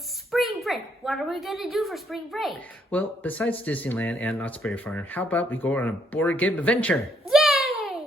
It's spring break. What are we going to do for spring break? Well, besides Disneyland and Knott's Berry Farm, how about we go on a board game adventure? Yay!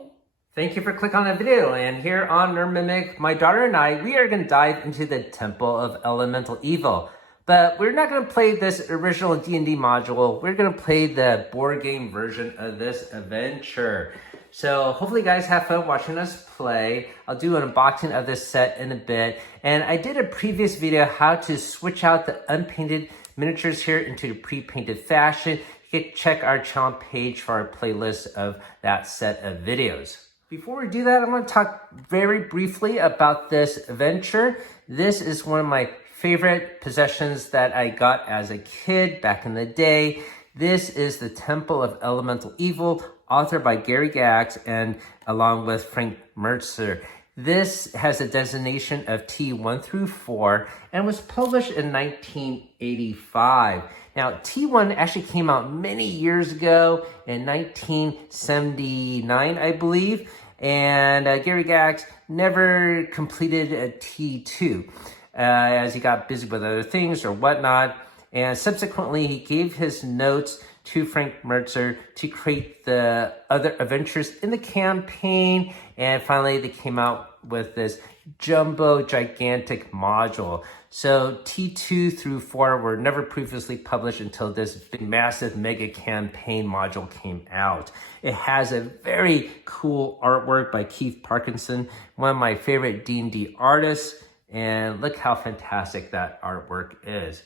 Thank you for clicking on the video. And here on Nerd Mimic, my daughter and I, we are going to dive into the Temple of Elemental Evil. But we're not going to play this original D&D module. We're going to play the board game version of this adventure. So hopefully you guys have fun watching us play. I'll do an unboxing of this set in a bit. And I did a previous video how to switch out the unpainted miniatures here into the pre-painted fashion. You can check our channel page for our playlist of that set of videos. Before we do that, I want to talk very briefly about this adventure. This is one of my favorite possessions that I got as a kid back in the day. This is the Temple of Elemental Evil, authored by Gary Gygax and along with Frank Mertzer. This has a designation of T1 through 4 and was published in 1985. Now, T1 actually came out many years ago in 1979, I believe, and Gary Gygax never completed a T2 as he got busy with other things or whatnot. And subsequently, he gave his notes to Frank Mertzer to create the other adventures in the campaign. And finally, they came out with this jumbo gigantic module. So T2 through 4 were never previously published until this big, massive mega campaign module came out. It has a very cool artwork by Keith Parkinson, one of my favorite D&D artists. And look how fantastic that artwork is.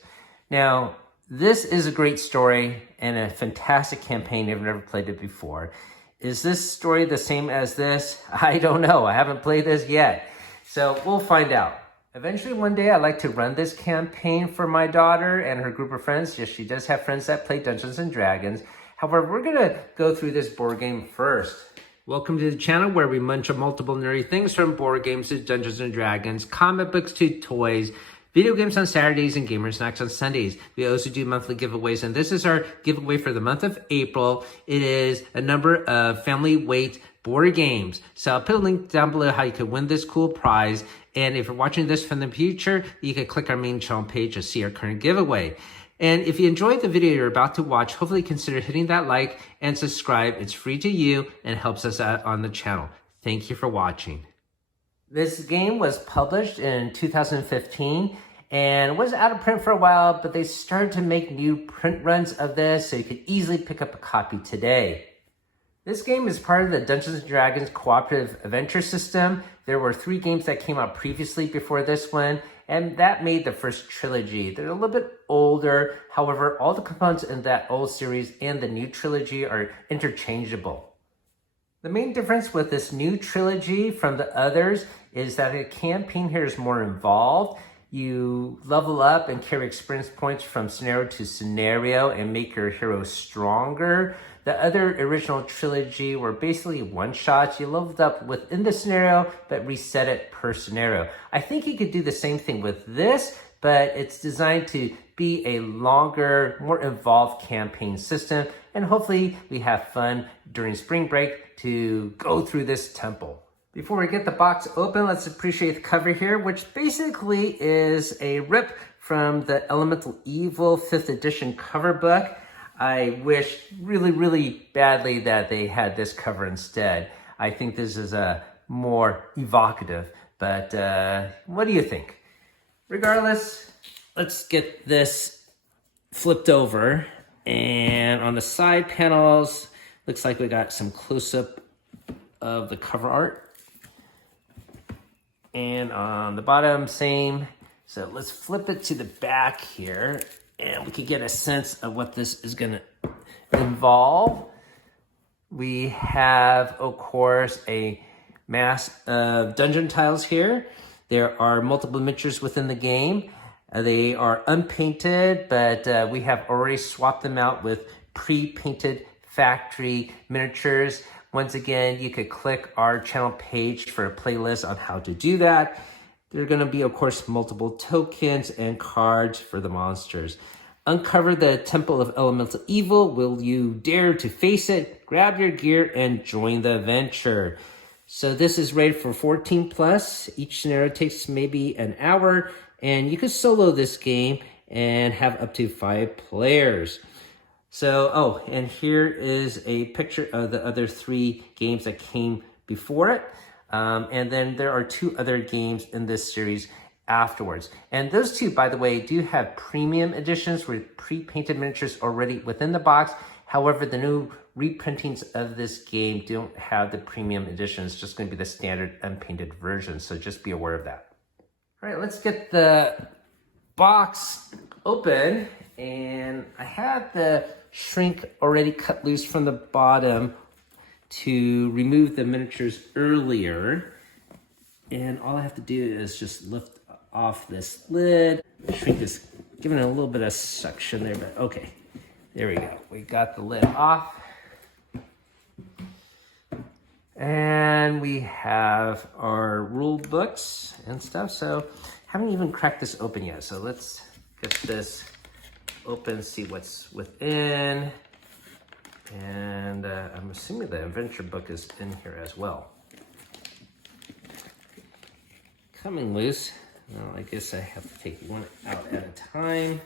Now, this is a great story and a fantastic campaign. I've never played it before. Is this story the same as this? I don't know. I haven't played this yet. So we'll find out. Eventually one day I'd like to run this campaign for my daughter and her group of friends. Yes, she does have friends that play Dungeons and Dragons. However, we're going to go through this board game first. Welcome to the channel where we munch on multiple nerdy things from board games to Dungeons and Dragons, comic books to toys, video games on Saturdays, and gamer snacks on Sundays. We also do monthly giveaways, and this is our giveaway for the month of April. It is a number of family weight board games. So I'll put a link down below how you can win this cool prize. And if you're watching this from the future, you can click our main channel page to see our current giveaway. And if you enjoyed the video you're about to watch, hopefully consider hitting that like and subscribe. It's free to you and helps us out on the channel. Thank you for watching. This game was published in 2015 and was out of print for a while, but they started to make new print runs of this so you could easily pick up a copy today. This game is part of the Dungeons & Dragons Cooperative Adventure System. There were 3 games that came out previously before this one, and that made the first trilogy. They're a little bit older. However, all the components in that old series and the new trilogy are interchangeable. The main difference with this new trilogy from the others is that the campaign here is more involved. You level up and carry experience points from scenario to scenario and make your hero stronger. The other original trilogy were basically one-shots. You leveled up within the scenario, but reset it per scenario. I think you could do the same thing with this, but it's designed to be a longer, more involved campaign system. And hopefully we have fun during spring break to go through this temple. Before we get the box open, let's appreciate the cover here, which basically is a rip from the Elemental Evil 5th edition cover book. I wish really, really badly that they had this cover instead. I think this is more evocative, but what do you think? Regardless, let's get this flipped over. And on the side panels, looks like we got some close-up of the cover art. And on the bottom, same. So let's flip it to the back here, and we can get a sense of what this is going to involve. We have, of course, a mass of dungeon tiles here. There are multiple miniatures within the game. They are unpainted, but we have already swapped them out with pre-painted factory miniatures. Once again, you could click our channel page for a playlist on how to do that. There are going to be, of course, multiple tokens and cards for the monsters. Uncover the Temple of Elemental Evil. Will you dare to face it? Grab your gear and join the adventure. So this is rated for 14 plus. Each scenario takes maybe an hour, And you could solo this game and have up to 5 players. So, oh, and here is a picture of the other 3 games that came before it. And then there are 2 other games in this series afterwards. And those 2, by the way, do have premium editions with pre-painted miniatures already within the box. However, the new reprintings of this game don't have the premium edition. It's just going to be the standard unpainted version. So just be aware of that. All right, let's get the box open. And I had the shrink already cut loose from the bottom to remove the miniatures earlier. And all I have to do is just lift off this lid. The shrink is giving it a little bit of suction there, but okay. There we go. We got the lid off. And we have our rule books and stuff. So haven't even cracked this open yet. So let's get this open, see what's within. And I'm assuming the adventure book is in here as well. Coming loose. Well, I guess I have to take one out at a time.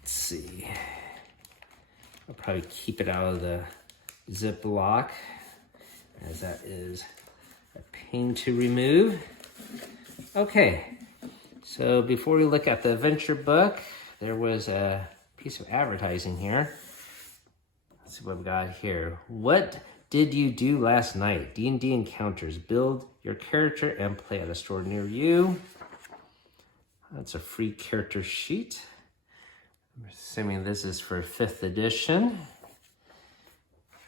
Let's see. I'll probably keep it out of the Ziploc, as that is a pain to remove. Okay, so before we look at the adventure book, there was a piece of advertising here. Let's see what we got here. What did you do last night? D&D encounters. Build your character and play at a store near you. That's a free character sheet. I'm assuming this is for 5th edition.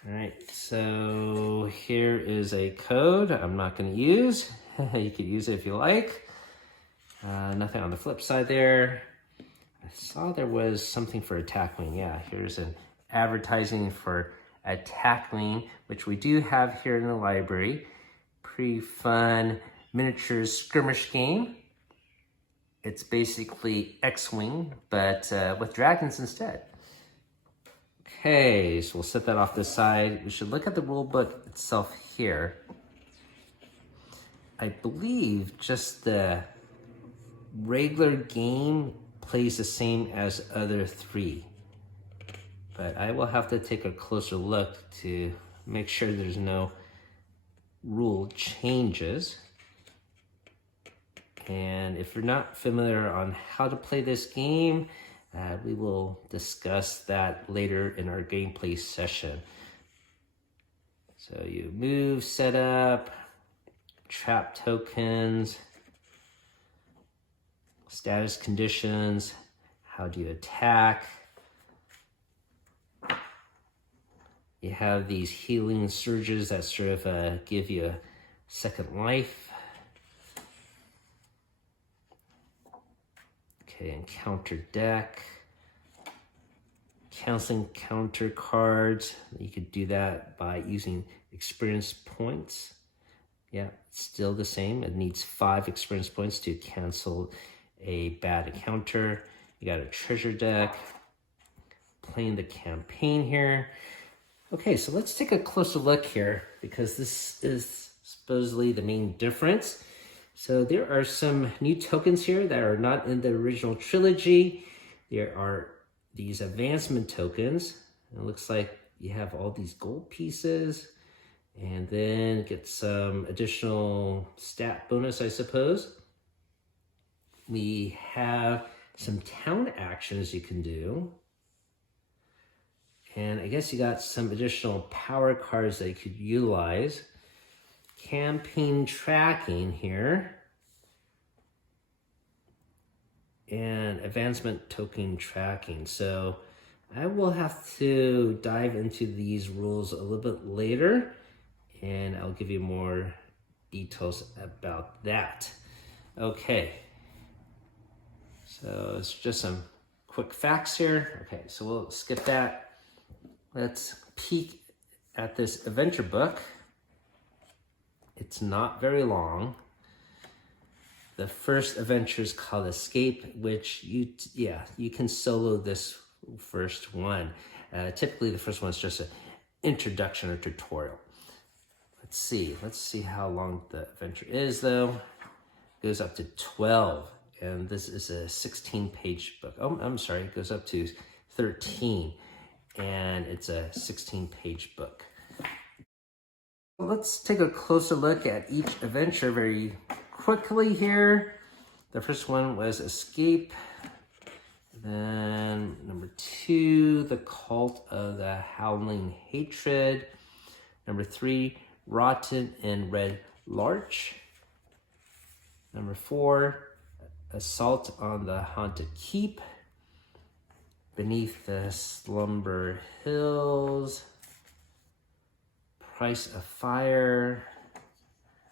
All right, so here is a code I'm not going to use. You could use it if you like. Nothing on the flip side there. I saw there was something for Attack Wing. Yeah, here's an advertising for Attack Wing, which we do have here in the library. Pretty fun miniatures skirmish game. It's basically X-Wing, but with dragons instead. Okay, so we'll set that off the side. We should look at the rule book itself here. I believe just the regular game plays the same as other 3. But I will have to take a closer look to make sure there's no rule changes. And if you're not familiar on how to play this game, we will discuss that later in our gameplay session. So you move, set up, trap tokens, status conditions, how do you attack. You have these healing surges that sort of give you a second life. Okay, encounter deck. Canceling counter cards. You could do that by using experience points. Yeah, it's still the same. It needs 5 experience points to cancel a bad encounter. You got a treasure deck. Playing the campaign here. Okay, so let's take a closer look here because this is supposedly the main difference. So there are some new tokens here that are not in the original trilogy. There are these advancement tokens. It looks like you have all these gold pieces and then get some additional stat bonus, I suppose. We have some town actions you can do. And I guess you got some additional power cards that you could utilize. Campaign tracking here. And advancement token tracking. So I will have to dive into these rules a little bit later, and I'll give you more details about that. Okay. So it's just some quick facts here. Okay, so we'll skip that. Let's peek at this adventure book. It's not very long. The first adventure is called Escape, which you can solo this first one. Typically, the first one is just an introduction or tutorial. Let's see how long the adventure is, though. goes up to 12. And this is a 16-page book. Oh, I'm sorry, it goes up to 13. And it's a 16-page book. Let's take a closer look at each adventure very quickly here. The first one was Escape. Then number 2, The Cult of the Howling Hatred. Number 3, Rotten and Red Larch. Number 4, Assault on the Haunted Keep. Beneath the Slumber Hills. Price of Fire.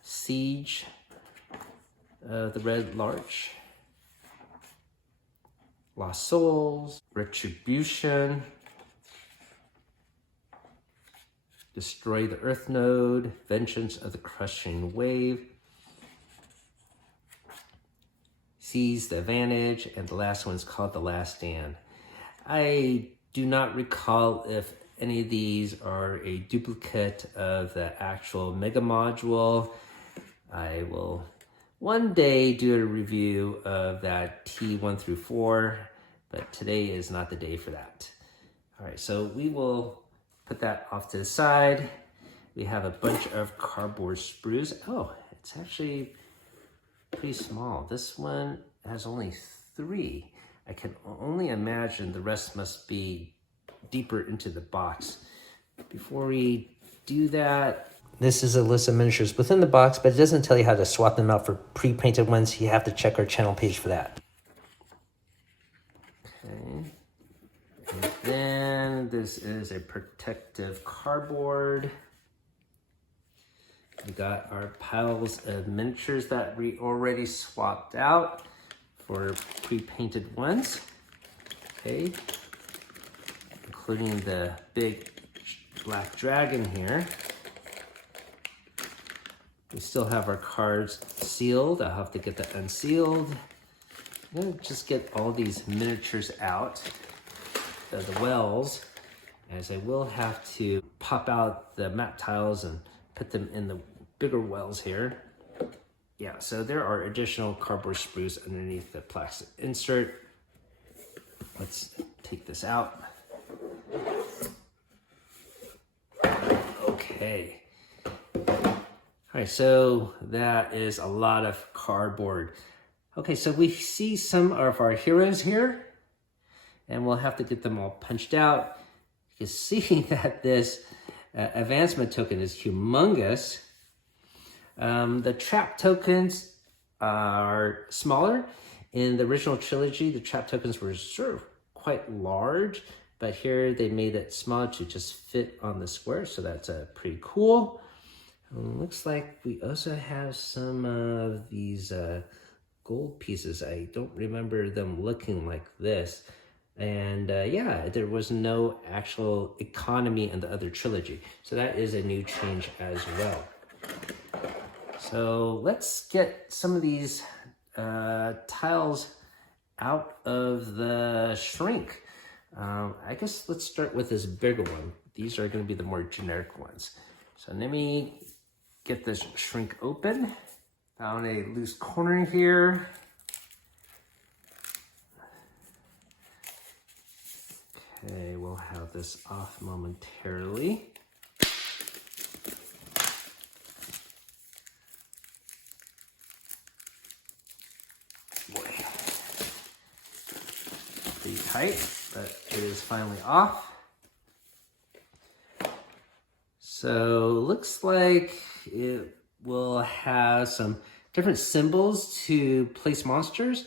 Siege of the Red Larch. Lost Souls. Retribution. Destroy the Earth Node. Vengeance of the Crushing Wave. Seize the Advantage, and the last one's called The Last Stand. I do not recall if any of these are a duplicate of the actual Mega Module. I will one day do a review of that T1 through 4, but today is not the day for that. All right, so we will put that off to the side. We have a bunch of cardboard sprues. Oh, it's actually pretty small. This one has only 3. I can only imagine the rest must be deeper into the box. Before we do that, this is a list of miniatures within the box, but it doesn't tell you how to swap them out for pre-painted ones. You have to check our channel page for that. Okay. And then this is a protective cardboard. We got our piles of miniatures that we already swapped out for pre-painted ones. Okay. Including the big black dragon here. We still have our cards sealed. I'll have to get that unsealed. I'm gonna just get all these miniatures out of the wells, as I will have to pop out the map tiles and put them in the bigger wells here. Yeah, so there are additional cardboard sprues underneath the plastic insert. Let's take this out. Okay. All right, so that is a lot of cardboard. Okay, so we see some of our heroes here, and we'll have to get them all punched out. You can see that this advancement token is humongous. The trap tokens are smaller. In the original trilogy, the trap tokens were sort of quite large, but here they made it smaller to just fit on the square, so that's pretty cool. Looks like we also have some of these gold pieces. I don't remember them looking like this. And yeah, there was no actual economy in the other trilogy. So that is a new change as well. So let's get some of these tiles out of the shrink. I guess let's start with this bigger one. These are going to be the more generic ones. So let me get this shrink open. Found a loose corner here. Okay, we'll have this off momentarily. Boy, pretty tight, but it is finally off. So looks like it will have some different symbols to place monsters.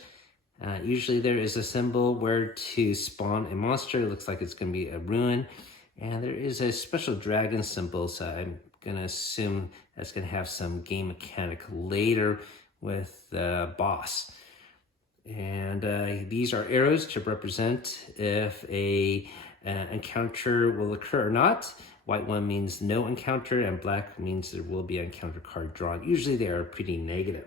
Usually there is a symbol where to spawn a monster. It looks like it's going to be a ruin. And there is a special dragon symbol, so I'm going to assume that's going to have some game mechanic later with the boss. And these are arrows to represent if an encounter will occur or not. White one means no encounter, and black means there will be an encounter card drawn. Usually they are pretty negative.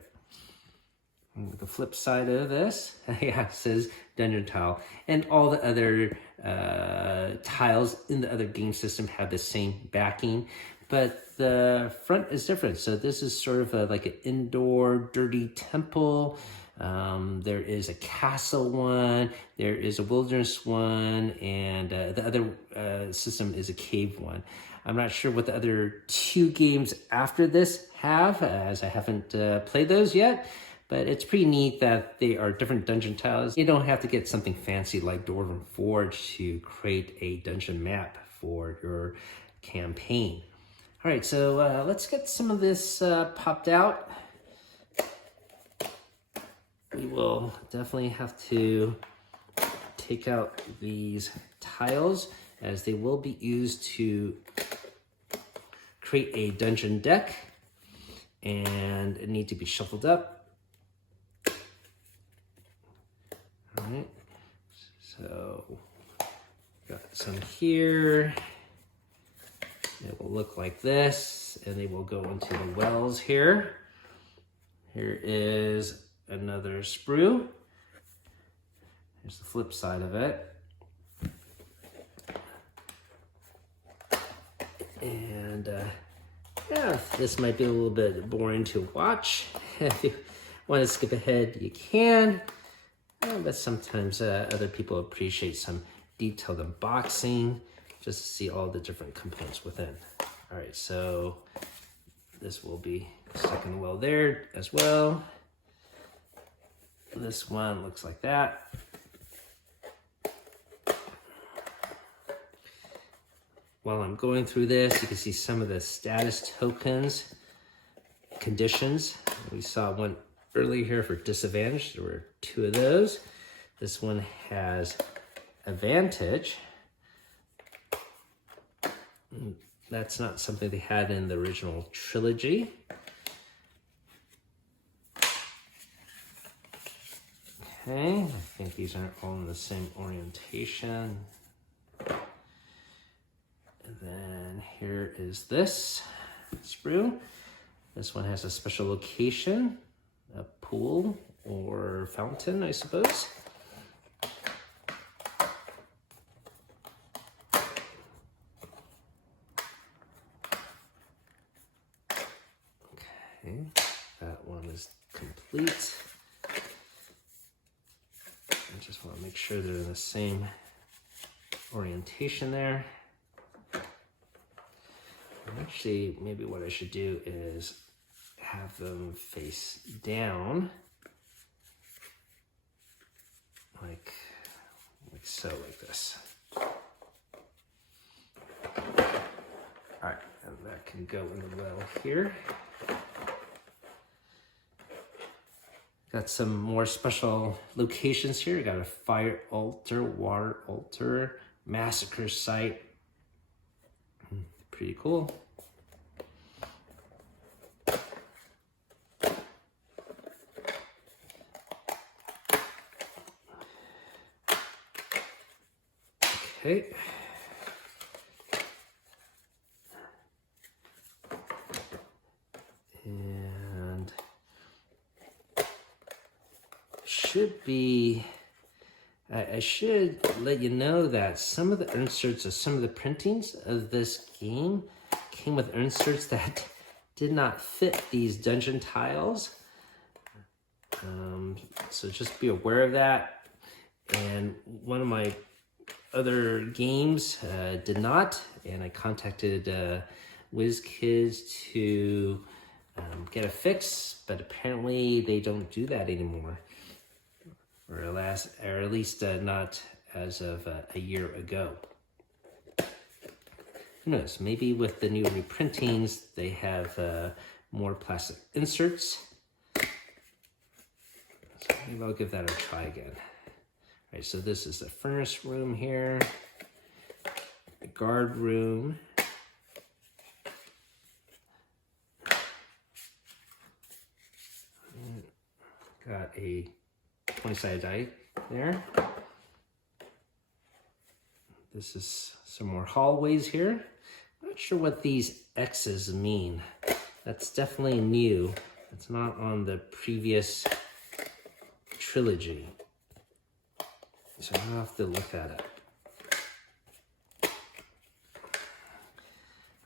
The flip side of this, yeah, it says dungeon tile. And all the other tiles in the other game system have the same backing. but the front is different. So this is sort of like an indoor dirty temple. There is a castle one, there is a wilderness one, and the other system is a cave one. I'm not sure what the other 2 games after this have, as I haven't played those yet. But it's pretty neat that they are different dungeon tiles. You don't have to get something fancy like Dwarven Forge to create a dungeon map for your campaign. All right, so let's get some of this popped out. We will definitely have to take out these tiles, as they will be used to create a dungeon deck and it need to be shuffled up. All right, so got some here. It will look like this, and they will go into the wells here. Here is another sprue. Here's the flip side of it. And yeah, this might be a little bit boring to watch. If you want to skip ahead, you can. But sometimes other people appreciate some detailed unboxing, just to see all the different components within. All right, so this will be stuck in the well there as well. This one looks like that. While I'm going through this, you can see some of the status tokens, conditions. We saw one earlier here for disadvantage. There were 2 of those. This one has advantage. That's not something they had in the original trilogy. Okay, I think these aren't all in the same orientation. And then here is this sprue. This one has a special location, a pool or fountain, I suppose. Okay, that one is complete. I just want to make sure they're in the same orientation there. Actually, maybe what I should do is have them face down, like so, like this. All right, and that can go in the well here. Got some more special locations here. Got a fire altar, water altar, massacre site. Pretty cool. Okay. And should be, I should let you know that some of the inserts of some of the printings of this game came with inserts that did not fit these dungeon tiles. So just be aware of that. And one of my other games did not, and I contacted WizKids to get a fix, but apparently they don't do that anymore, or at least not as of a year ago. Who knows? Maybe with the new reprintings, they have more plastic inserts. So maybe I'll give that a try again. All right, so this is the furnace room here, the guard room. Got a 20-sided die there. This is some more hallways here. Not sure what these X's mean. That's definitely new. It's not on the previous trilogy. So I'll have to look that up.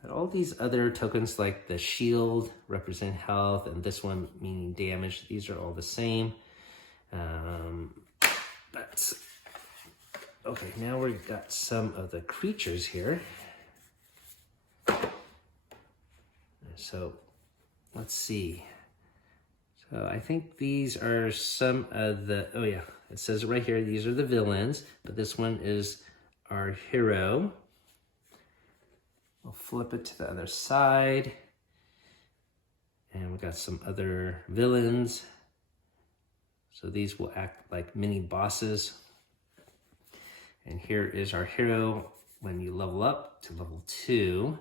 But all these other tokens, like the shield, represent health, and this one meaning damage. These are all the same. But okay, now we've got some of the creatures here. So let's see. So I think these are some of the, oh yeah, it says right here, these are the villains, but this one is our hero. We'll flip it to the other side. And we've got some other villains. So these will act like mini bosses. And here is our hero when you level up to level 2.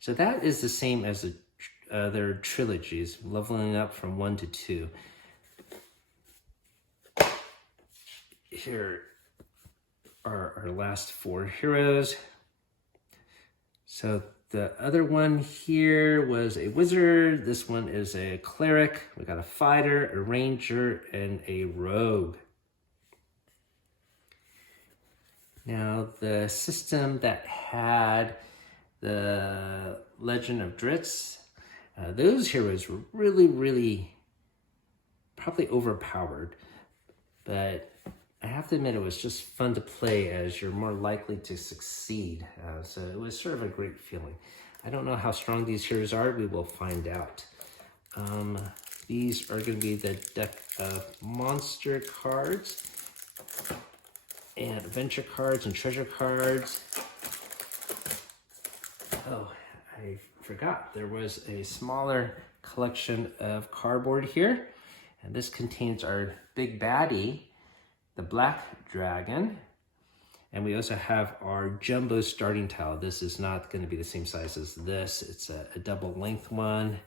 So that is the same as the other trilogies, leveling up from 1 to 2. Here are our last 4 heroes. So the other one here was a wizard. This one is a cleric. We got a fighter, a ranger, and a rogue. Now the system that had the Legend of Dritz, those heroes were really probably overpowered, but I have to admit it was just fun to play as you're more likely to succeed. So it was sort of a great feeling. I don't know how strong these heroes are. We will find out. These are going to be the deck of monster cards and adventure cards and treasure cards. Oh, I forgot. There was a smaller collection of cardboard here. And this contains our big baddie, the black dragon. And we also have our jumbo starting tile. This is not going to be the same size as this. It's a double length one.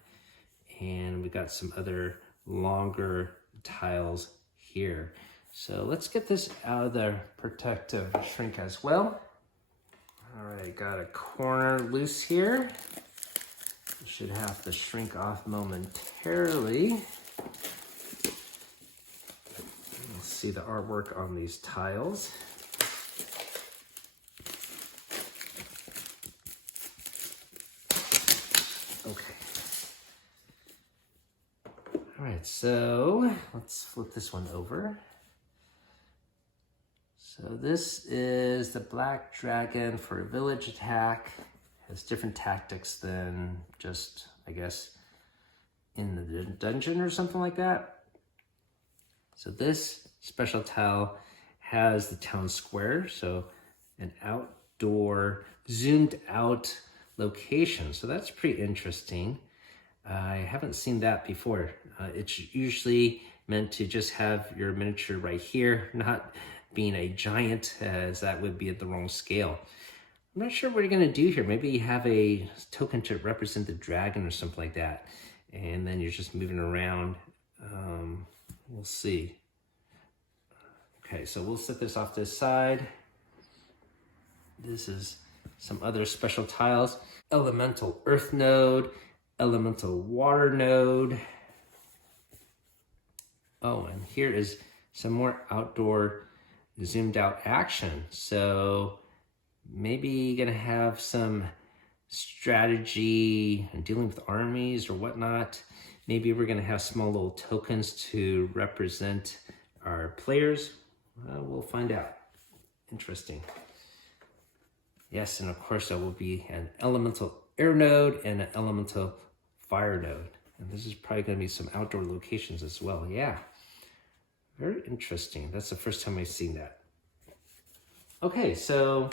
And we got some other longer tiles here. So let's get this out of the protective shrink as well. All right, got a corner loose here. Should have to shrink off momentarily. Let's see the artwork on these tiles. Okay. All right, so let's flip this one over. So this is the black dragon for a village attack. Has different tactics than just, I guess, in the dungeon or something like that. So this special tile has the town square, so an outdoor, zoomed out location. So that's pretty interesting. I haven't seen that before. It's usually meant to just have your miniature right here, not being a giant, as that would be at the wrong scale. I'm not sure what you're gonna do here. Maybe you have a token to represent the dragon or something like that, and then you're just moving around. We'll see. Okay, so we'll set this off to the side. This is some other special tiles. Elemental earth node, elemental water node. Oh, and here is some more outdoor zoomed out action. So maybe you're gonna have some strategy and dealing with armies or whatnot. Maybe we're gonna have small little tokens to represent our players. We'll find out. Interesting. Yes, and of course there will be an elemental air node and an elemental fire node. And this is probably gonna be some outdoor locations as well. Yeah, very interesting. That's the first time I've seen that. Okay, so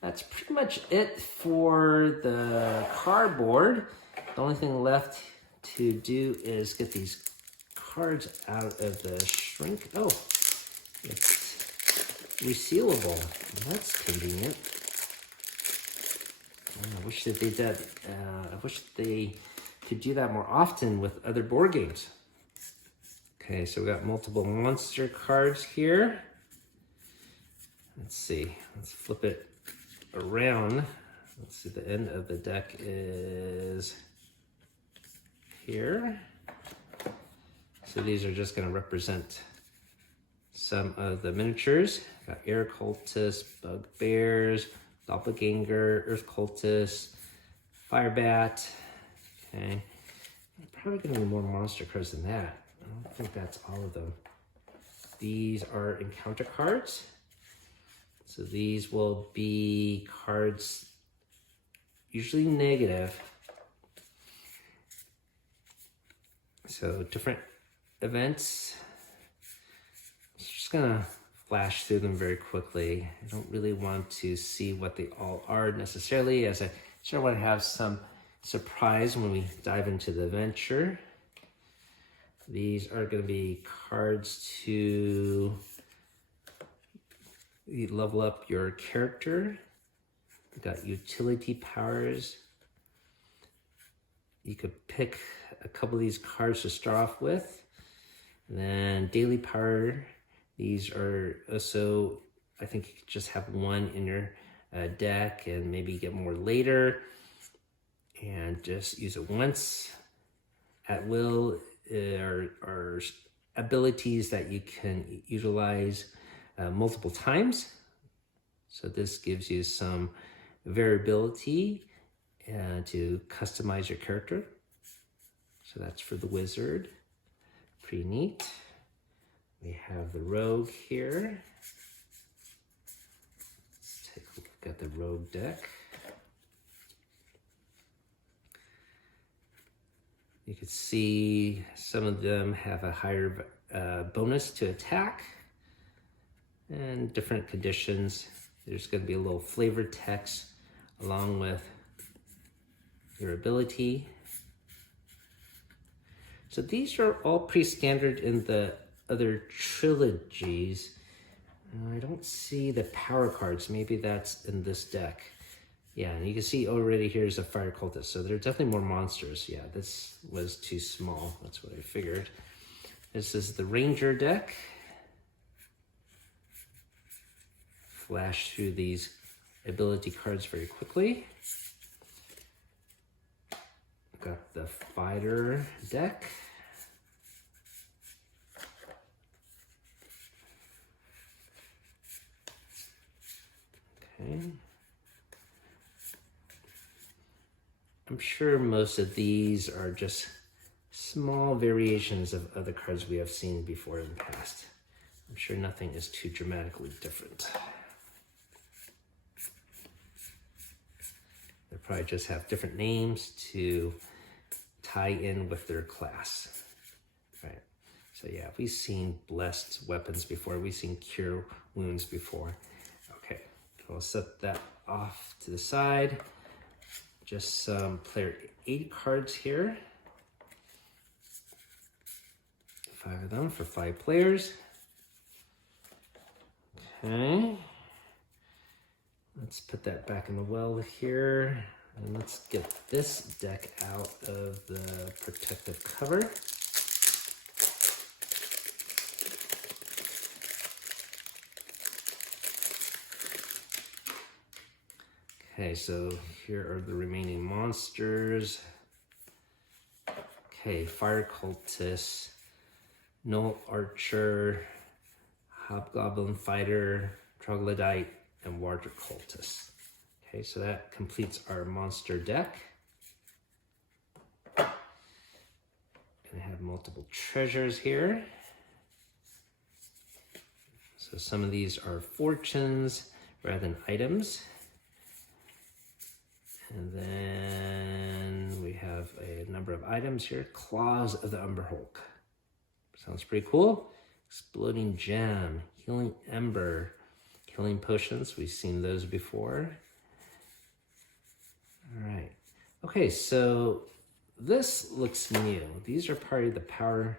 that's pretty much it for the cardboard. The only thing left to do is get these cards out of the shrink. Oh, it's resealable. That's convenient. I wish that they did. I wish they could do that more often with other board games. Okay, so we got multiple monster cards here. Let's see. Let's flip it around. Let's see. The end of the deck is here. So these are just going to represent some of the miniatures. Got air cultist, bugbears, doppelganger, earth cultist, Fire Bat. Okay. Probably going to be more monster cards than that. I don't think that's all of them. These are encounter cards. So these will be cards usually negative. So different events. I'm just gonna flash through them very quickly. I don't really want to see what they all are necessarily, as I sure want to have some surprise when we dive into the adventure. These are going to be cards to level up your character. We've got utility powers. You could pick a couple of these cards to start off with. And then daily power. These are also, I think you could just have one in your deck and maybe get more later. And just use it once. At will are abilities that you can utilize multiple times. So this gives you some variability to customize your character. So that's for the wizard. Pretty neat. We have the rogue here. Let's take a look at the rogue deck. You can see some of them have a higher bonus to attack and different conditions. There's going to be a little flavored text along with your ability. So these are all pretty standard in the other trilogies. I don't see the power cards. Maybe that's in this deck. Yeah, and you can see already here's a fire cultist. So there are definitely more monsters. Yeah, this was too small. That's what I figured. This is the Ranger deck. Flash through these ability cards very quickly. Got the Fighter deck. Okay. I'm sure most of these are just small variations of other cards we have seen before in the past. I'm sure nothing is too dramatically different. They probably just have different names to tie in with their class. Right. So yeah, we've seen blessed weapons before. We've seen cure wounds before. Okay, I'll set that off to the side. Just some player 8 cards here. 5 of them for 5 players. Okay. Let's put that back in the well here. And let's get this deck out of the protective cover. Okay, so here are the remaining monsters. Okay, Fire Cultist, Null Archer, Hobgoblin Fighter, Troglodyte, and Water Cultist. Okay, so that completes our monster deck. And I have multiple treasures here. So some of these are fortunes rather than items. And then we have a number of items here. Claws of the Umber Hulk. Sounds pretty cool. Exploding Gem, Healing Ember, Healing Potions. We've seen those before. All right. Okay, so this looks new. These are part of the Power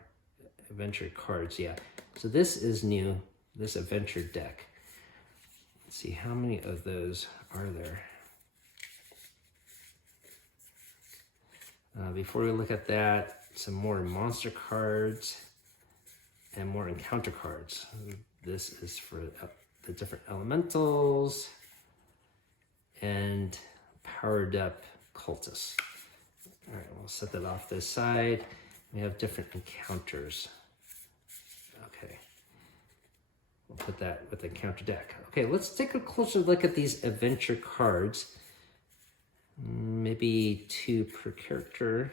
Adventure cards. Yeah, so this is new, this adventure deck. Let's see, how many of those are there? Before we look at that, some more monster cards and more encounter cards. This is for the different elementals and powered up cultists. All right, we'll set that off this side. We have different encounters. Okay, we'll put that with the encounter deck. Okay, let's take a closer look at these adventure cards. Maybe 2 per character.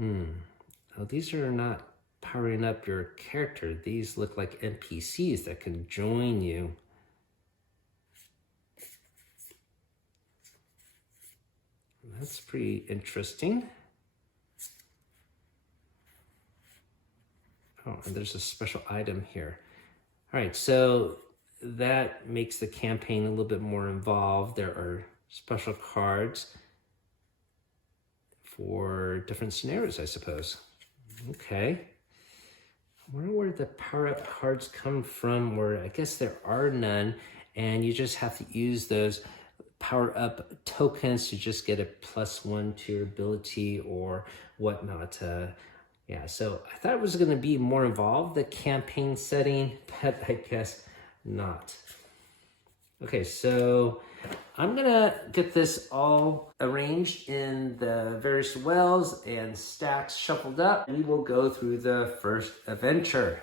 Oh, these are not powering up your character. These look like NPCs that can join you. That's pretty interesting. Oh, and there's a special item here. All right, so that makes the campaign a little bit more involved. There are special cards for different scenarios, I suppose. Okay. I wonder where the power-up cards come from, where I guess there are none, and you just have to use those power-up tokens to just get a +1 to your ability or whatnot. Yeah, so I thought it was going to be more involved, the campaign setting, but I guess not. Okay, so I'm gonna get this all arranged in the various wells and stacks shuffled up. We will go through the first adventure.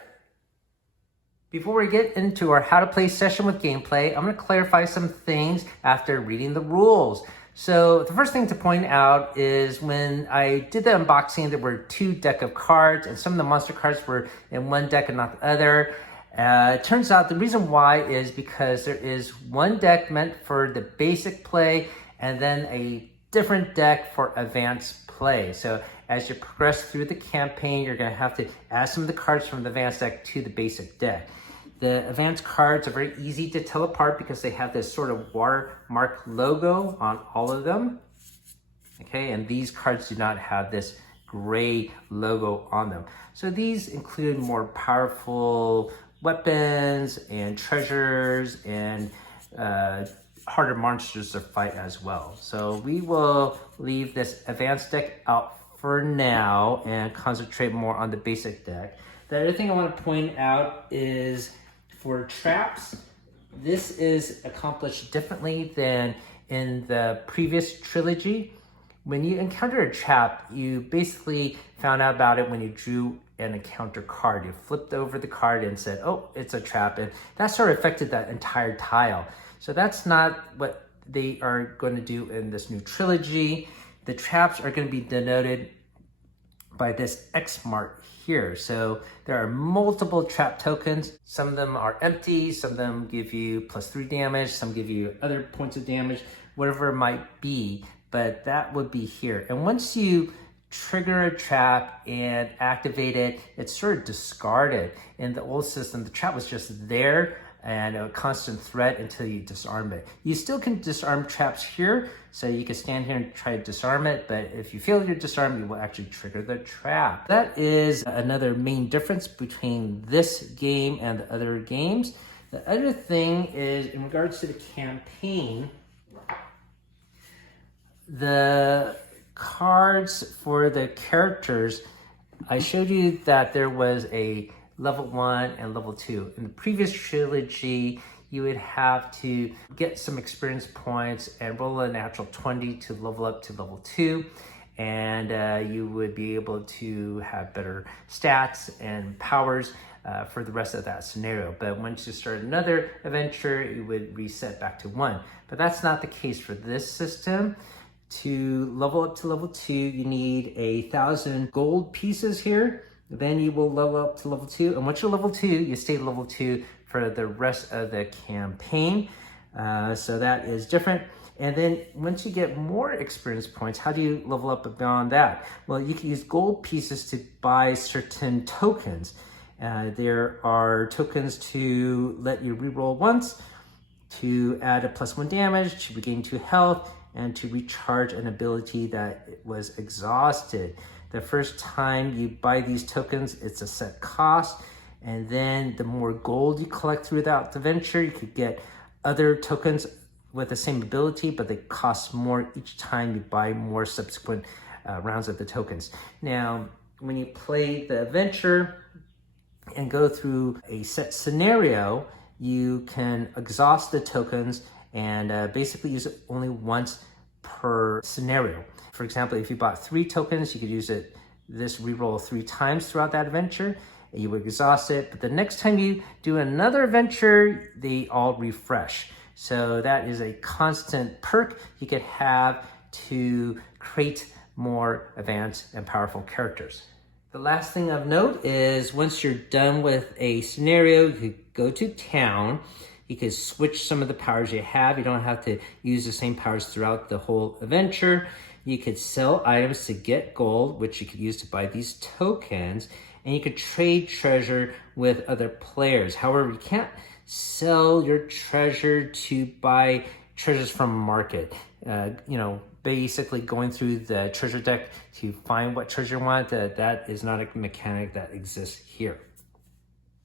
Before we get into our how to play session with gameplay, I'm gonna clarify some things after reading the rules. So the first thing to point out is when I did the unboxing, there were 2 decks of cards, and some of the monster cards were in one deck and not the other. It turns out the reason why is because there is one deck meant for the basic play and then a different deck for advanced play. So as you progress through the campaign, you're going to have to add some of the cards from the advanced deck to the basic deck. The advanced cards are very easy to tell apart because they have this sort of watermark logo on all of them. Okay, and these cards do not have this gray logo on them. So these include more powerful weapons and treasures and harder monsters to fight as well. So we will leave this advanced deck out for now and concentrate more on the basic deck. The other thing I want to point out is for traps, this is accomplished differently than in the previous trilogy. When you encounter a trap, you basically found out about it when you drew an encounter card. You flipped over the card and said, oh, it's a trap. And that sort of affected that entire tile. So that's not what they are going to do in this new trilogy. The traps are going to be denoted by this X mark here. So there are multiple trap tokens. Some of them are empty, some of them give you +3 damage, some give you other points of damage, whatever it might be, but that would be here. And once you trigger a trap and activate it, it's sort of discarded. In the old system, the trap was just there and a constant threat until you disarm it. You still can disarm traps here, so you can stand here and try to disarm it, but if you fail your disarm, you will actually trigger the trap. That is another main difference between this game and the other games. The other thing is, in regards to the campaign, the cards for the characters, I showed you that there was a level 1 and level 2. In the previous trilogy, you would have to get some experience points and roll a natural 20 to level up to level 2. And you would be able to have better stats and powers for the rest of that scenario. But once you start another adventure, it would reset back to 1. But that's not the case for this system. To level up to level 2, you need 1,000 gold pieces here. Then you will level up to level 2. And once you're level 2, you stay level 2 for the rest of the campaign. So that is different. And then once you get more experience points, how do you level up beyond that? Well, you can use gold pieces to buy certain tokens. There are tokens to let you reroll once, to add a +1 damage, to regain 2 health, and to recharge an ability that was exhausted. The first time you buy these tokens, it's a set cost. And then the more gold you collect throughout the adventure, you could get other tokens with the same ability, but they cost more each time you buy more subsequent rounds of the tokens. Now, when you play the adventure and go through a set scenario, you can exhaust the tokens and basically use it only once per scenario. For example, if you bought 3 tokens, you could use this reroll 3 times throughout that adventure. You would exhaust it, but the next time you do another adventure, they all refresh. So that is a constant perk you could have to create more advanced and powerful characters. The last thing of note is once you're done with a scenario, you could go to town. You could switch some of the powers you have. You don't have to use the same powers throughout the whole adventure. You could sell items to get gold, which you could use to buy these tokens, and you could trade treasure with other players. However, you can't sell your treasure to buy treasures from a market. Basically going through the treasure deck to find what treasure you want, that is not a mechanic that exists here.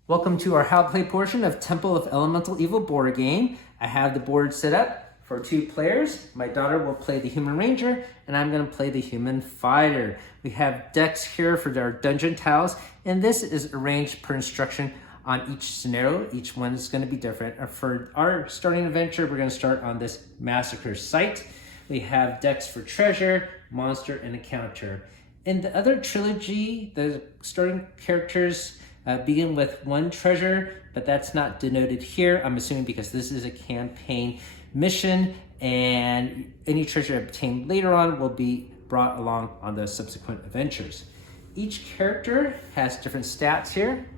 Welcome to our How to Play portion of Temple of Elemental Evil board game. I have the board set up for 2 players. My daughter will play the Human Ranger, and I'm going to play the Human Fighter. We have decks here for our dungeon tiles, and this is arranged per instruction on each scenario. Each one is going to be different. For our starting adventure, we're going to start on this massacre site. We have decks for treasure, monster, and encounter. In the other trilogy, the starting characters begin with 1 treasure, but that's not denoted here. I'm assuming because this is a campaign mission, and any treasure obtained later on will be brought along on the subsequent adventures. Each character has different stats here.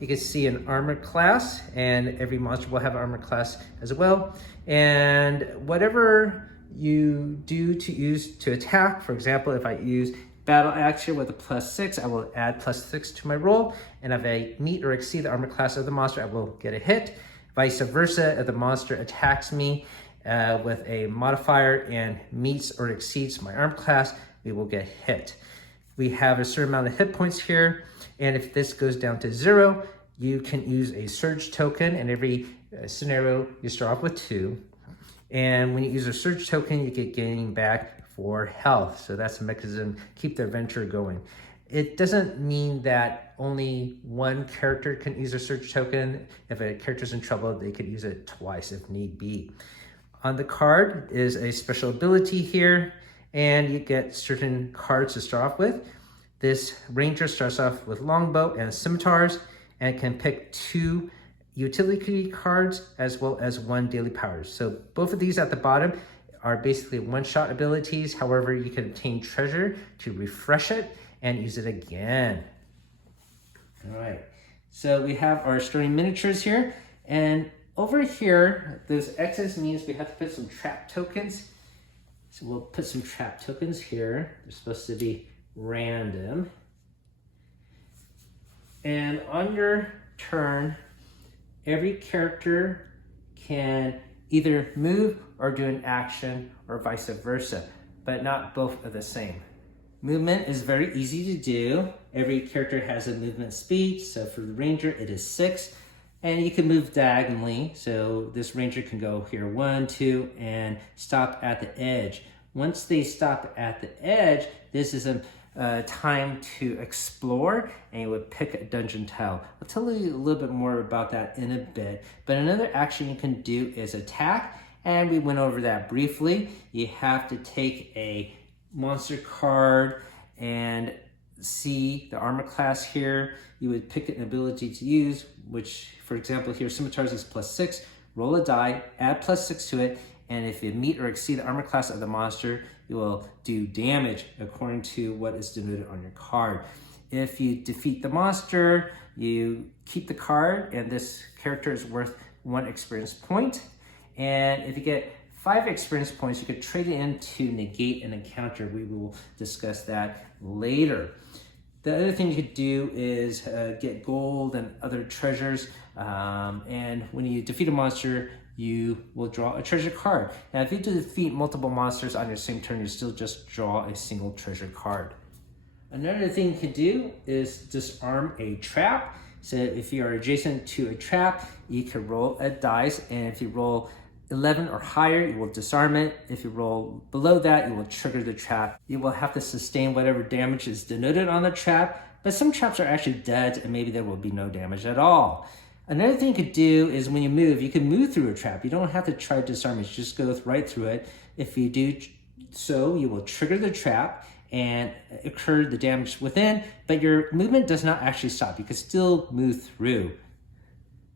You can see an armor class, and every monster will have an armor class as well. And whatever you do to use to attack, for example, if I use battle axe here with a +6, I will add +6 to my roll. And if I meet or exceed the armor class of the monster, I will get a hit. Vice versa, if the monster attacks me with a modifier and meets or exceeds my armor class, we will get hit. We have a certain amount of hit points here, and if this goes down to 0, you can use a surge token. In every scenario, you start off with 2. And when you use a surge token, you get gaining back for health. So that's a mechanism to keep the adventure going. It doesn't mean that only 1 character can use a surge token. If a character's in trouble, they could use it twice if need be. On the card is a special ability here, and you get certain cards to start off with. This ranger starts off with longbow and scimitars, and can pick 2 utility cards as well as 1 daily powers. So both of these at the bottom are basically one-shot abilities. However, you can obtain treasure to refresh it and use it again. All right, so we have our starting miniatures here, and over here, those X's means we have to put some trap tokens. So we'll put some trap tokens here. They're supposed to be random. And on your turn, every character can either move or do an action or vice versa, but not both are the same. Movement is very easy to do. Every character has a movement speed. So for the ranger, it is 6, and you can move diagonally. So this ranger can go here 1, 2, and stop at the edge. Once they stop at the edge, this is a time to explore, and you would pick a dungeon tile. I'll tell you a little bit more about that in a bit, but another action you can do is attack, and we went over that briefly. You have to take a monster card and see the armor class here. You would pick an ability to use, which, for example, here, scimitars is +6. Roll a die, add +6 to it, and if you meet or exceed the armor class of the monster, you will do damage according to what is denoted on your card. If you defeat the monster, you keep the card, and this character is worth 1 experience point. And if you get 5 experience points, you could trade it in to negate an encounter. We will discuss that later. The other thing you could do is get gold and other treasures. And when you defeat a monster, you will draw a treasure card. Now, if you defeat multiple monsters on your same turn, you still just draw a single treasure card. Another thing you can do is disarm a trap. So if you are adjacent to a trap, you can roll a dice, and if you roll 11 or higher, you will disarm it. If you roll below that, you will trigger the trap. You will have to sustain whatever damage is denoted on the trap, but some traps are actually dead, and maybe there will be no damage at all. Another thing you could do is when you can move through a trap. You don't have to try to disarm it, just go right through it. If you do so, you will trigger the trap and occur the damage within, but your movement does not actually stop. You can still move through.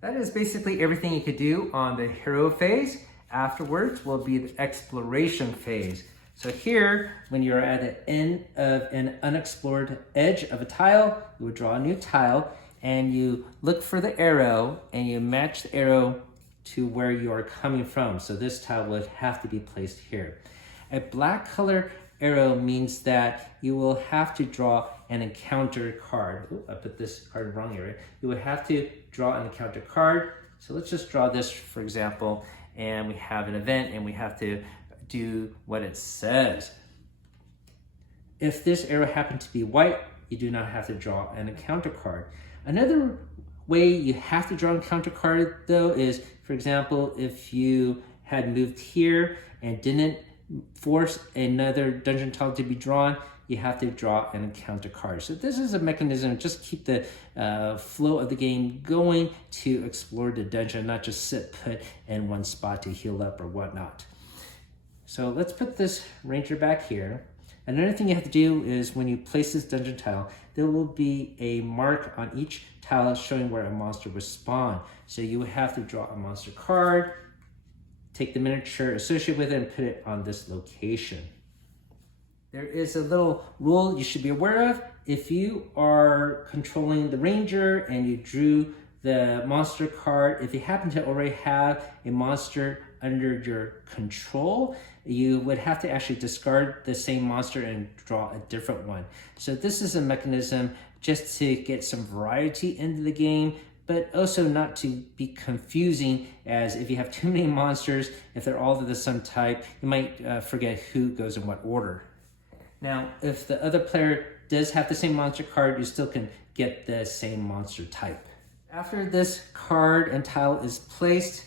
That is basically everything you could do on the hero phase. Afterwards will be the exploration phase. So here, when you're at the end of an unexplored edge of a tile, you would draw a new tile and you look for the arrow and you match the arrow to where you are coming from. So this tile would have to be placed here. A black color arrow means that you will have to draw an encounter card. Ooh, I put this card in the wrong area. You would have to draw an encounter card. So let's just draw this, for example, and we have an event and we have to do what it says. If this arrow happened to be white, you do not have to draw an encounter card. Another way you have to draw an encounter card though is, for example, if you had moved here and didn't force another dungeon tile to be drawn, you have to draw an encounter card. So this is a mechanism to just keep the flow of the game going to explore the dungeon, not just sit put in one spot to heal up or whatnot. So let's put this ranger back here. Another thing you have to do is when you place this dungeon tile, there will be a mark on each tile showing where a monster was spawned. So you would have to draw a monster card, take the miniature associated with it and put it on this location. There is a little rule you should be aware of. If you are controlling the ranger and you drew the monster card, if you happen to already have a monster under your control, you would have to actually discard the same monster and draw a different one. So this is a mechanism just to get some variety into the game, but also not to be confusing, as if you have too many monsters, if they're all of the same type, you might forget who goes in what order. Now, if the other player does have the same monster card, you still can get the same monster type. After this card and tile is placed,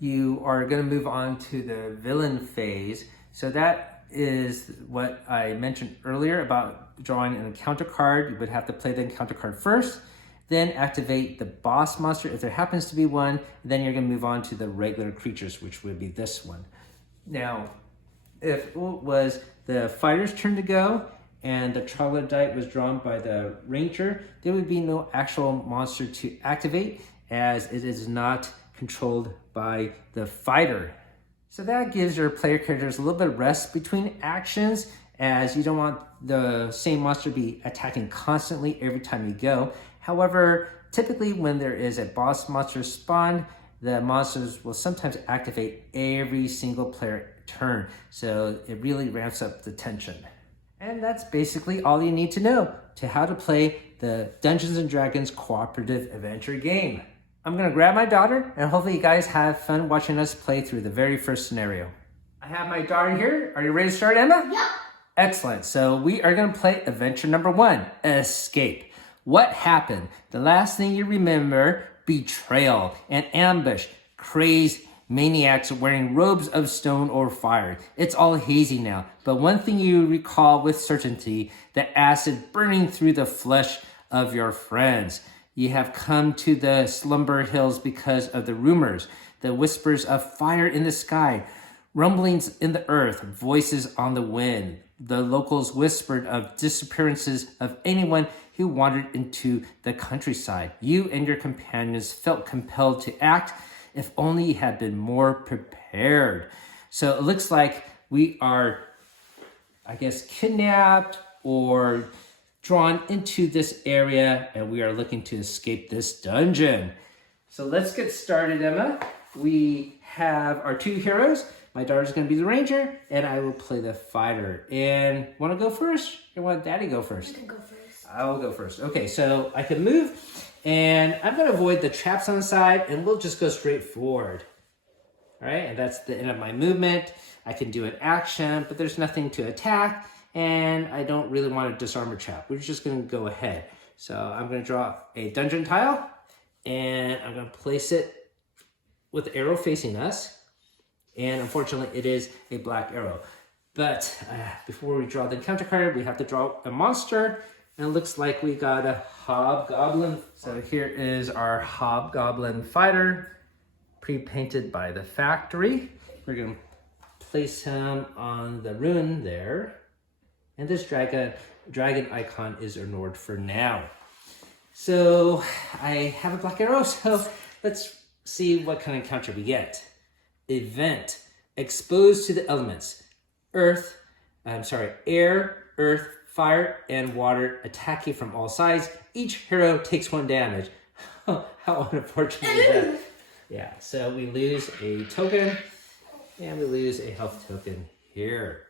you are going to move on to the villain phase. So that is what I mentioned earlier about drawing an encounter card. You would have to play the encounter card first, then activate the boss monster if there happens to be one, then you're going to move on to the regular creatures, which would be this one. Now, if it was the fighter's turn to go and the troglodyte was drawn by the ranger, there would be no actual monster to activate, as it is not controlled by the fighter. So that gives your player characters a little bit of rest between actions, as you don't want the same monster to be attacking constantly every time you go. However, typically when there is a boss monster spawned, the monsters will sometimes activate every single player turn. So it really ramps up the tension. And that's basically all you need to know to how to play the Dungeons & Dragons cooperative adventure game. I'm gonna grab my daughter and hopefully you guys have fun watching us play through the very first scenario. I have my daughter here. Are you ready to start, Emma? Yeah. Excellent. So we are gonna play adventure number 1, Escape. What happened? The last thing you remember, betrayal, an ambush, crazed maniacs wearing robes of stone or fire. It's all hazy now, but one thing you recall with certainty, the acid burning through the flesh of your friends. You have come to the slumber hills because of the rumors, the whispers of fire in the sky, rumblings in the earth, voices on the wind. The locals whispered of disappearances of anyone who wandered into the countryside. You and your companions felt compelled to act, if only you had been more prepared. So it looks like we are, I guess, kidnapped or drawn into this area, and we are looking to escape this dungeon. So let's get started, Emma. We have our 2 heroes. My daughter's gonna be the ranger, and I will play the fighter. And wanna go first? Or want Daddy go first? You can go first. I will go first. Okay, so I can move, and I'm gonna avoid the traps on the side, and we'll just go straight forward. All right, and that's the end of my movement. I can do an action, but there's nothing to attack, and I don't really want to disarm a trap. We're just gonna go ahead. So I'm gonna draw a dungeon tile, and I'm gonna place it with the arrow facing us. And unfortunately, it is a black arrow. But before we draw the encounter card, we have to draw a monster. And it looks like we got a hobgoblin. So here is our hobgoblin fighter, pre-painted by the factory. We're gonna place him on the rune there. And this dragon icon is ignored for now. So I have a black arrow, so let's see what kind of encounter we get. Event. Exposed to the elements. Air, earth, fire, and water attack you from all sides. Each hero takes 1 damage. How unfortunate is that? Yeah, so we lose a token, and we lose a health token here.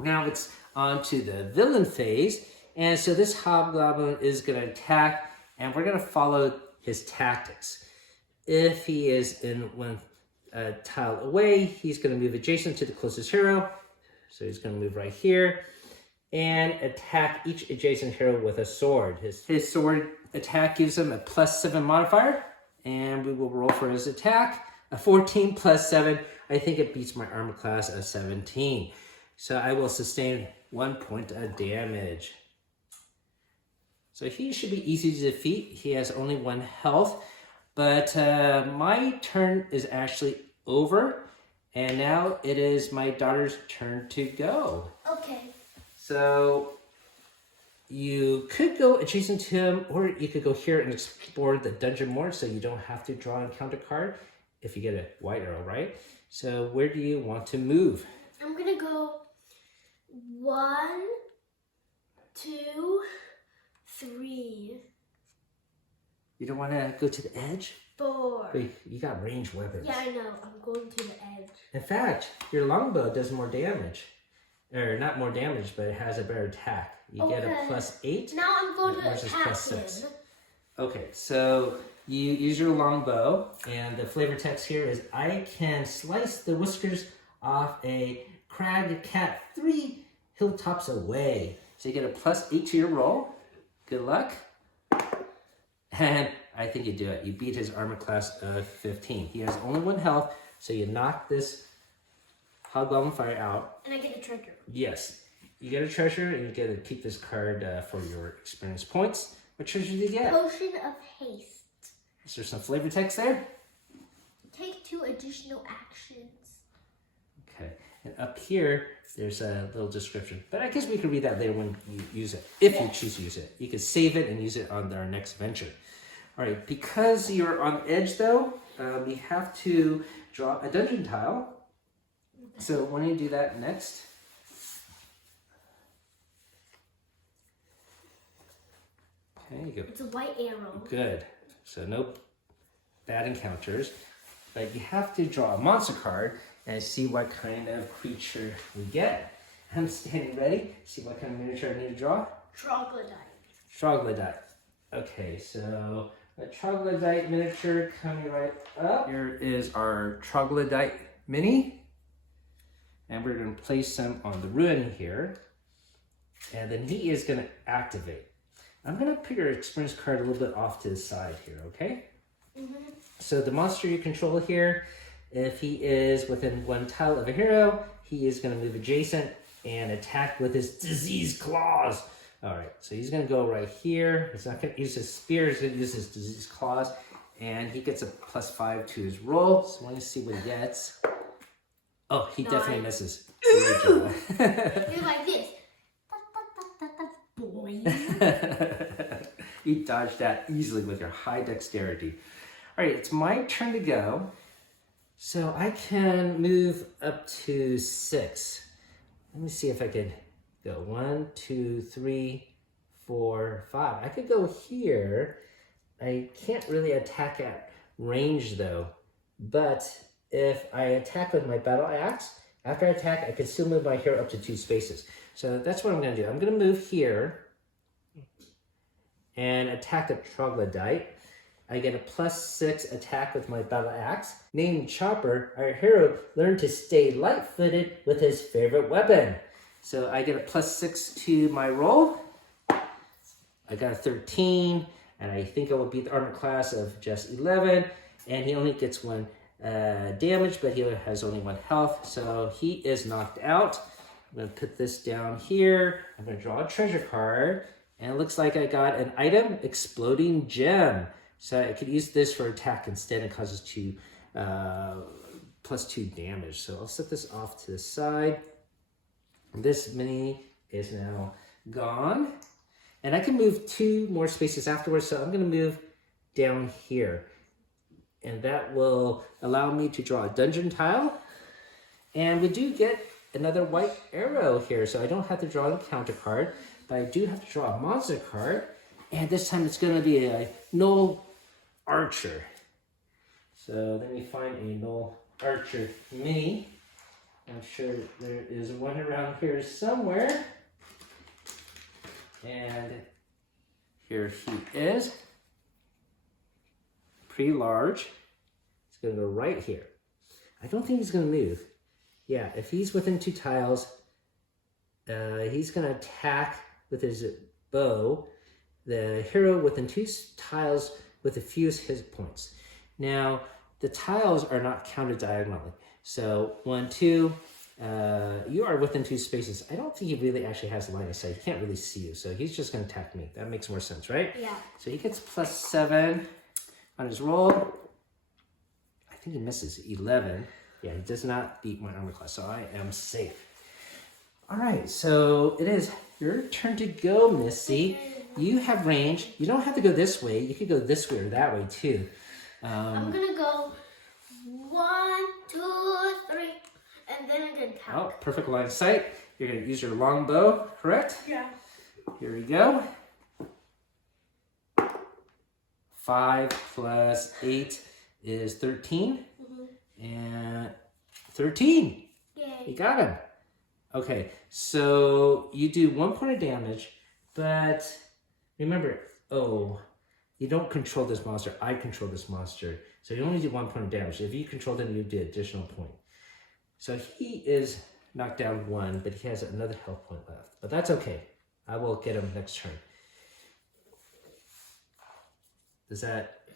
Now it's on to the villain phase. And so this hobgoblin is going to attack, and we're going to follow his tactics. If he is in one tile away, he's going to move adjacent to the closest hero. So he's going to move right here and attack each adjacent hero with a sword. His sword attack gives him a +7 modifier, and we will roll for his attack. A 14 plus 7, I think it beats my armor class of 17. So I will sustain 1 point of damage. So he should be easy to defeat. He has only 1 health, but my turn is actually over, and now it is my daughter's turn to go. Okay. So you could go adjacent to him, or you could go here and explore the dungeon more, so you don't have to draw an encounter card if you get a white arrow, right? So where do you want to move? I'm gonna go 1, 2, 3. You don't want to go to the edge? 4. Wait, you got ranged weapons. Yeah, I know. I'm going to the edge. In fact, your longbow does more damage. Or not more damage, but it has a better attack. You get a +8. Now I'm going to versus attack +6. him. Okay, so you use your longbow, and the flavor text here is, I can slice the whiskers off a crag cat 3 hilltops away. So you get a +8 to your roll. Good luck. And I think you do it. You beat his armor class of 15. He has only 1 health, so you knock this hobgoblin fire out. And I get a treasure. Yes. You get a treasure, and you get to keep this card for your experience points. What treasure did you get? Potion of haste. Is there some flavor text there? Take 2 additional actions. Okay. And up here, there's a little description. But I guess we can read that later when you use it, if you choose to use it. You can save it and use it on our next venture. All right, because you're on edge, though, we have to draw a dungeon tile. So why don't you do that next? Okay, you go. It's a white arrow. Good. So no bad encounters. But you have to draw a monster card and see what kind of creature we get. I'm standing ready. See what kind of miniature I need to draw. Troglodyte. Troglodyte. Okay, so a troglodyte miniature coming right up. Here is our troglodyte mini. And we're going to place him on the ruin here. And then he is going to activate. I'm going to put your experience card a little bit off to the side here, okay? Mm-hmm. So the monster you control here, if he is within 1 tile of a hero, he is going to move adjacent and attack with his disease claws. All right, so he's going to go right here. He's not going to use his spear, he's going to use his disease claws. And he gets a +5 to his roll. So I want to see what he gets. Oh, he definitely misses. It's like this. Boing. You dodged that easily with your high dexterity. All right, it's my turn to go. So I can move up to 6. Let me see if I can go 1, 2, 3, 4, 5. I could go here. I can't really attack at range though, but if I attack with my battle axe, after I attack, I can still move my hero up to 2 spaces. So that's what I'm going to do. I'm going to move here and attack a troglodyte. I get a +6 attack with my battle axe. Named Chopper, our hero learned to stay light-footed with his favorite weapon. So I get a +6 to my roll. I got a 13, and I think I will beat the armor class of just 11. And he only gets 1 damage, but he has only 1 health, so he is knocked out. I'm going to put this down here. I'm going to draw a treasure card, and it looks like I got an item, Exploding Gem. So I could use this for attack instead. It causes +2 damage. So I'll set this off to the side. This mini is now gone. And I can move 2 more spaces afterwards, so I'm going to move down here. And that will allow me to draw a dungeon tile. And we do get another white arrow here, so I don't have to draw a encounter card, but I do have to draw a monster card. And this time it's going to be a Null Archer. So let me find a Null Archer mini. I'm sure there is one around here somewhere. And here he is. Pretty large. It's going to go right here. I don't think he's going to move. Yeah, if he's within 2 tiles, he's going to attack with his bow the hero within 2 tiles with a few hit points. Now, the tiles are not counted diagonally. So 1, 2, you are within 2 spaces. I don't think he really actually has a line of sight. He can't really see you, so he's just going to attack me. That makes more sense, right? Yeah. So he gets +7 on his roll. I think he misses 11. Yeah, he does not beat my armor class, so I am safe. All right, so it is your turn to go, Missy. You have range. You don't have to go this way. You could go this way or that way, too. I'm going to go 1, 2, 3, and then I'm going to count. Oh, perfect line of sight. You're going to use your long bow, correct? Yeah. Here we go. 5 plus 8 is 13. And 13. Yay. You got him. Okay, so you do 1 point of damage, but remember, you don't control this monster. I control this monster. So you only do 1 point of damage. If you controlled him, you did additional point. So he is knocked down 1, but he has another health point left. But that's okay. I will get him next turn.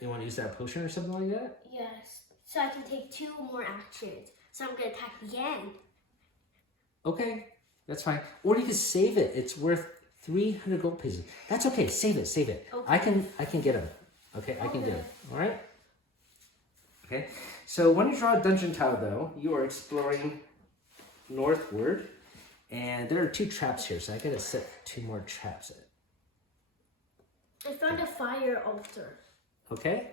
You want to use that potion or something like that? Yes. So I can take 2 more actions. So I'm going to attack again. Okay, that's fine. Or you can save it. It's worth 300 gold pieces. That's okay. Save it. Save it. Okay. I can get him. Okay, I can get him. All right. Okay. So when you draw a dungeon tile, though, you are exploring northward, and there are 2 traps here. So I gotta set 2 more traps in. I found a fire altar. Okay.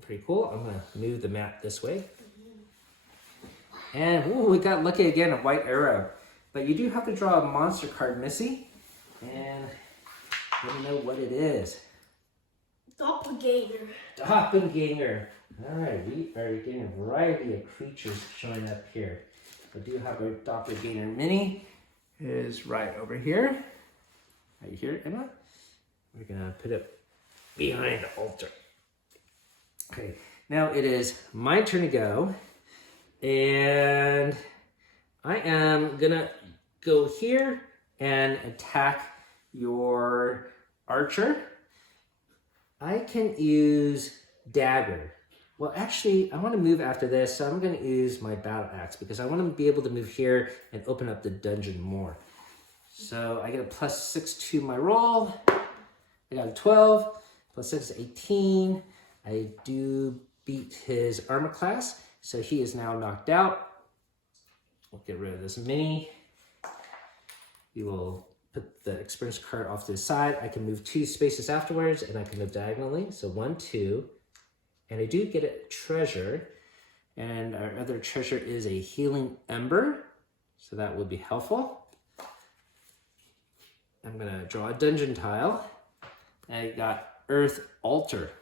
Pretty cool. I'm gonna move the map this way. And ooh, we got lucky again, a white arrow. But you do have to draw a monster card, Missy. And let me know what it is. Doppelganger. Doppelganger. All right, we are getting a variety of creatures showing up here. I do have a Doppelganger mini. It is right over here. Right here, Emma. We're gonna put it behind the altar. Okay, now it is my turn to go. And I am gonna go here and attack your archer. I can use dagger. Well, actually, I want to move after this, so I'm going to use my battle axe because I want to be able to move here and open up the dungeon more. So I get a +6 to my roll. I got a 12. +6 is 18. I do beat his armor class, so he is now knocked out. We'll get rid of this mini. We will put the experience card off to the side. I can move 2 spaces afterwards, and I can move diagonally. So 1, 2. And I do get a treasure. And our other treasure is a healing ember. So that would be helpful. I'm going to draw a dungeon tile. I got earth altar.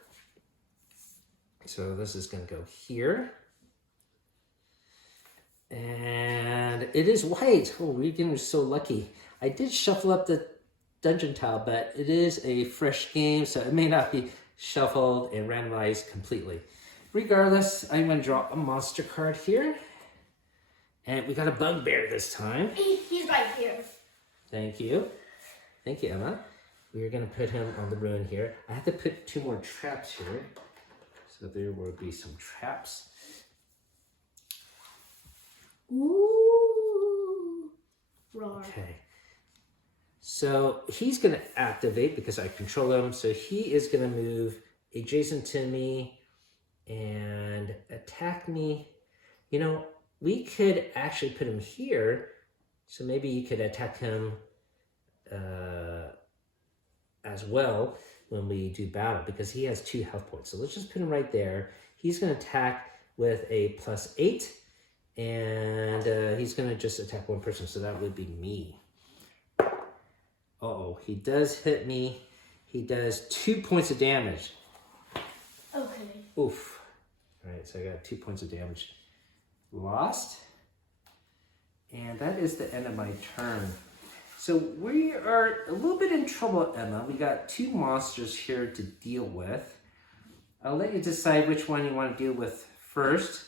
So this is going to go here. And it is white. Oh, we're getting so lucky. I did shuffle up the dungeon tile, but it is a fresh game, so it may not be shuffled and randomized completely. Regardless, I'm going to draw a monster card here. And we got a bugbear this time. He's right here. Thank you. Thank you, Emma. We're going to put him on the ruin here. I have to put 2 more traps here. So there will be some traps. Ooh. Roar. Okay. So he's going to activate because I control him. So he is going to move adjacent to me and attack me. You know, we could actually put him here. So maybe you could attack him as well. when we do battle because he has 2 health points. So let's just put him right there. He's going to attack with a +8, and he's going to just attack one person. So that would be me. Uh-oh, he does hit me. He does 2 points of damage. Okay. Oof. All right, so I got 2 points of damage. Lost. And that is the end of my turn. So we are a little bit in trouble, Emma. We got 2 monsters here to deal with. I'll let you decide which one you want to deal with first.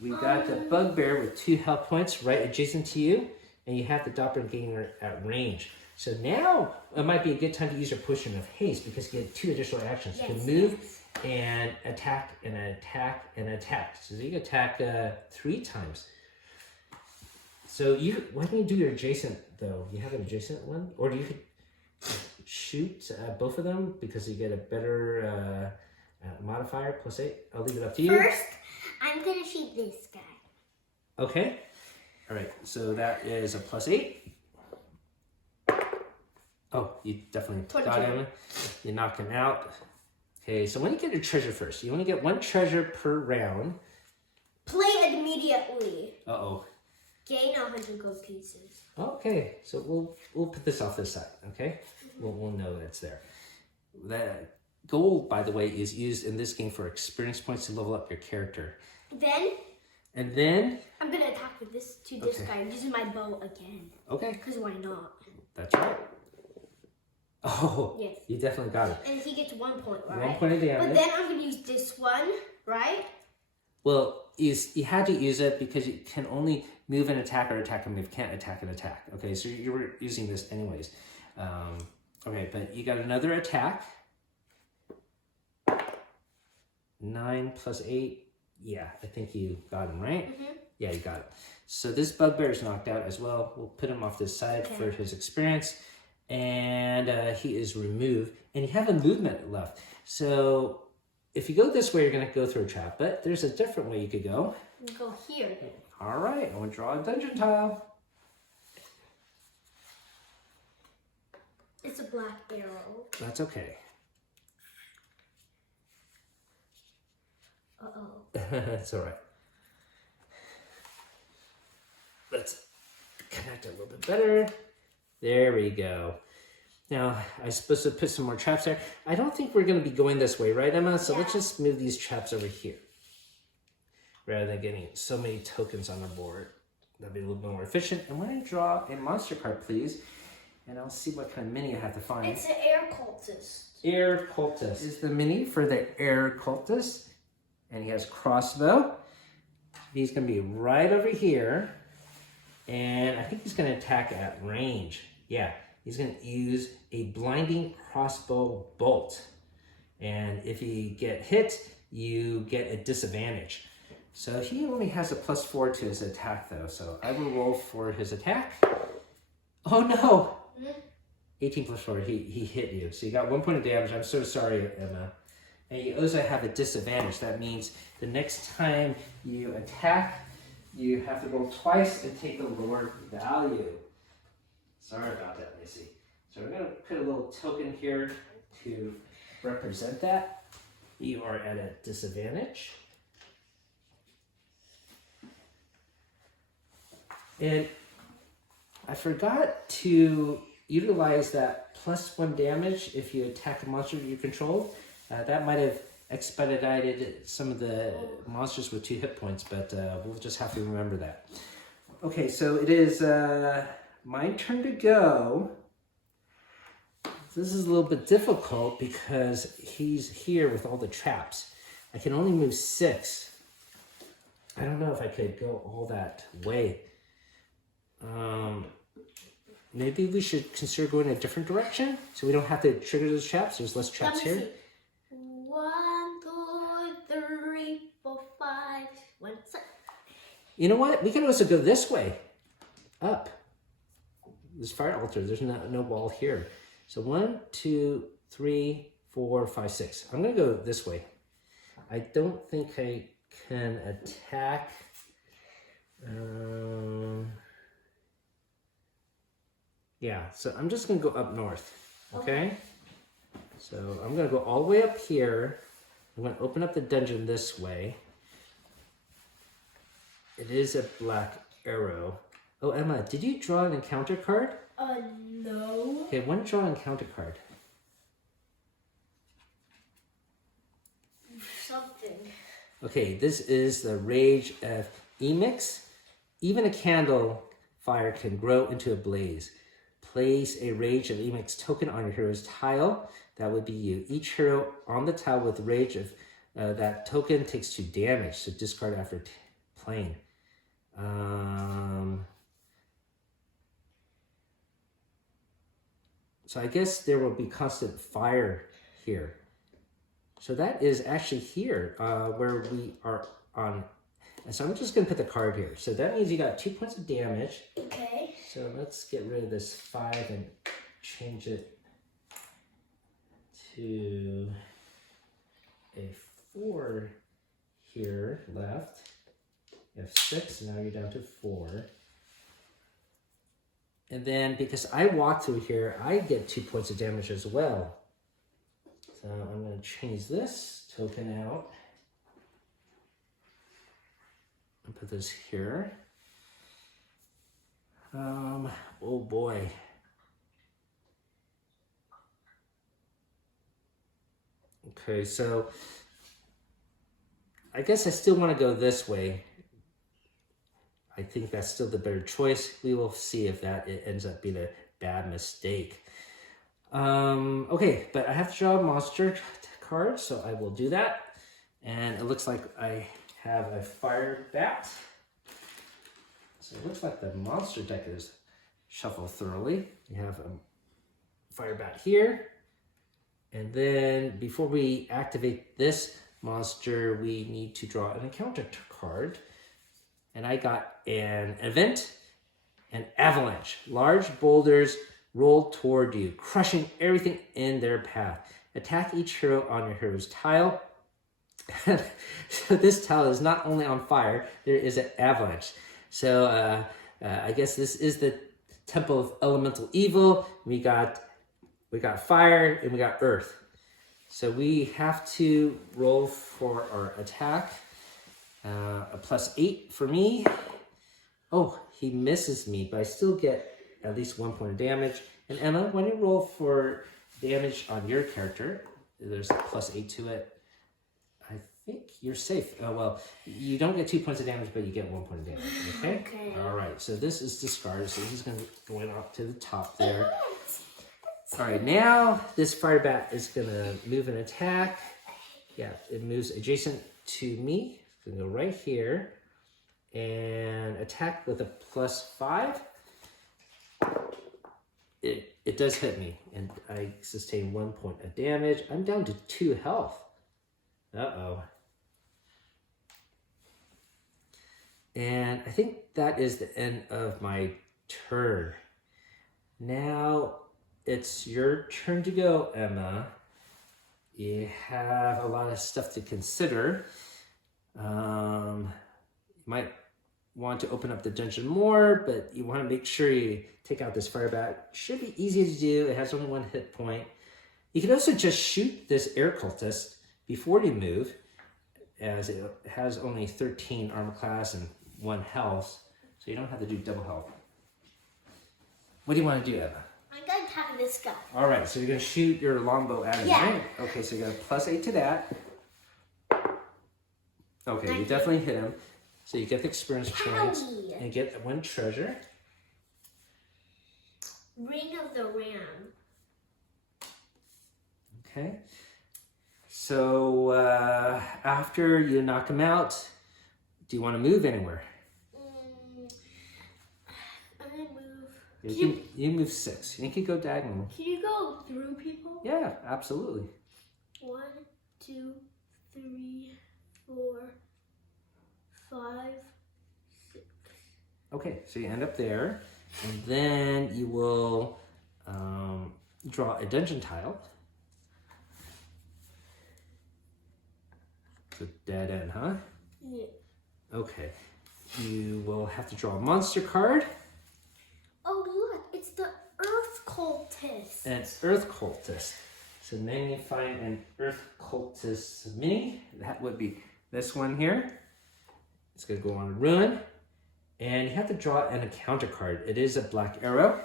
We've got the bugbear with 2 health points right adjacent to you, and you have the doppelganger at range. So now it might be a good time to use your potion of haste because you get 2 additional actions. You can move and attack and attack and attack. So you can attack 3 times. So why don't you do your adjacent though? You have an adjacent one? Or you could shoot both of them because you get a better modifier, +8. I'll leave it up to you. First, I'm gonna shoot this guy. Okay. All right, so that is a +8. Oh, you definitely 22. got him. You knocked him out. Okay, so when you get your treasure first, you only get 1 treasure per round. Play immediately. Uh-oh. Gain 100 gold pieces. Okay, so we'll put this off this side, okay? We'll know that it's there. That gold, by the way, is used in this game for experience points to level up your character. And then I'm gonna attack with this guy using my bow again. Okay. Because why not? That's right. Oh, yes. You definitely got it. And he gets 1 point, right? 1 point of damage. But then I'm gonna use this one, right? Well, you had to use it because you can only move and attack or attack and move. Can't attack and attack. Okay, so you were using this anyways. Okay, but you got another attack. 9 + 8. Yeah, I think you got him, right? Mm-hmm. Yeah, you got it. So this bugbear is knocked out as well. We'll put him off this side for his experience. And he is removed. And you have a movement left. So if you go this way, you're going to go through a trap. But there's a different way you could go. Go here. All right, I'm going to draw a dungeon tile. It's a black arrow. That's okay. Uh-oh. It's all right. Let's connect a little bit better. There we go. Now, I'm supposed to put some more traps there. I don't think we're going to be going this way, right, Emma? So let's just move these traps over here. Rather than getting so many tokens on the board. That'd be a little bit more efficient. And we're going to draw a monster card, please. And I'll see what kind of mini I have to find. It's an air cultist. Air cultist is the mini for the air cultist. And he has crossbow. He's going to be right over here. And I think he's going to attack at range. Yeah, he's going to use a blinding crossbow bolt. And if you get hit, you get a disadvantage. So he only has a +4 to his attack, though. So I will roll for his attack. Oh, no. 18 + 4, he hit you. So you got 1 point of damage. I'm so sorry, Emma. And you also have a disadvantage. That means the next time you attack, you have to roll twice and take the lower value. Sorry about that, Missy. So we're going to put a little token here to represent that. You are at a disadvantage. And I forgot to utilize that +1 damage if you attack a monster you control. That might have expedited some of the monsters with 2 hit points, but we'll just have to remember that. Okay, so it is my turn to go. This is a little bit difficult because he's here with all the traps. I can only move 6. I don't know if I could go all that way. Maybe we should consider going a different direction so we don't have to trigger those traps. There's less traps here. 1, 2, 3, 4, 5, 1, 6. You know what? We can also go this way. Up. This fire altar. There's no wall here. So 1, 2, 3, 4, 5, 6. I'm going to go this way. I don't think I can attack. Yeah, so I'm just going to go up north. Okay? So I'm going to go all the way up here. I'm going to open up the dungeon this way. It is a black arrow. Oh, Emma, did you draw an encounter card? No. Okay, one draw an encounter card. Something. Okay, this is the Rage of Emix. Even a candle fire can grow into a blaze. Place a Rage of Emix token on your hero's tile. That would be you. Each hero on the tile with Rage of that token takes 2 damage, so discard after playing. So I guess there will be constant fire here. So that is actually here where we are on. And so I'm just going to put the card here. So that means you got 2 points of damage. Okay. So let's get rid of this 5 and change it to a 4 here left. You have 6, now you're down to 4. And then because I walk through here, I get 2 points of damage as well. So I'm going to change this token out and put this here. Oh boy. Okay, so I guess I still want to go this way. I think that's still the better choice. We will see if that it ends up being a bad mistake. Okay, but I have to draw a monster card, so I will do that. And it looks like I have a fire bat. So it looks like the monster deck is shuffled thoroughly. You have a fire bat here. And then before we activate this monster, we need to draw an encounter card. And I got an event, an avalanche. Large boulders roll toward you, crushing everything in their path. Attack each hero on your hero's tile. So this tile is not only on fire, there is an avalanche. So I guess this is the Temple of Elemental Evil. We got fire and we got earth. So we have to roll for our attack. A +8 for me. Oh, he misses me, but I still get at least 1 point of damage. And Emma, when you roll for damage on your character, there's a +8 to it. I think you're safe. Oh, well, you don't get 2 points of damage, but you get 1 point of damage. Okay? Okay. All right, so this is discarded. So he's going to go up to the top there. All right, now this fire bat is going to move and attack. Yeah, it moves adjacent to me. It's going to go right here and attack with a +5. It does hit me, and I sustain 1 point of damage. I'm down to 2 health. Uh-oh. And I think that is the end of my turn. Now it's your turn to go, Emma. You have a lot of stuff to consider. You might want to open up the dungeon more, but you want to make sure you take out this fire bat. Should be easy to do. It has only 1 hit point. You can also just shoot this air cultist before you move, as it has only 13 armor class and 1 health, so you don't have to do double health. What do you want to do, Emma? I'm going to attack this guy. All right, so you're going to shoot your longbow at him, Yeah. right? Okay, so you got a +8 to that. Okay, you definitely hit him. So you get the experience points Owie. and get 1 treasure. Ring of the Ram. Okay. So after you knock him out, do you want to move anywhere? I'm going to move. You move 6. You can go diagonal. Can you go through people? Yeah, absolutely. 1, 2, 3, 4, 5, 6. Okay, so you end up there, and then you will draw a dungeon tile. It's a dead end, huh? Yeah. Okay. You will have to draw a monster card. Oh, look, it's the Earth Cultist. And it's Earth Cultist. So then you find an Earth Cultist Mini. That would be this one here. It's going to go on Ruin. And you have to draw an encounter card. It is a black arrow.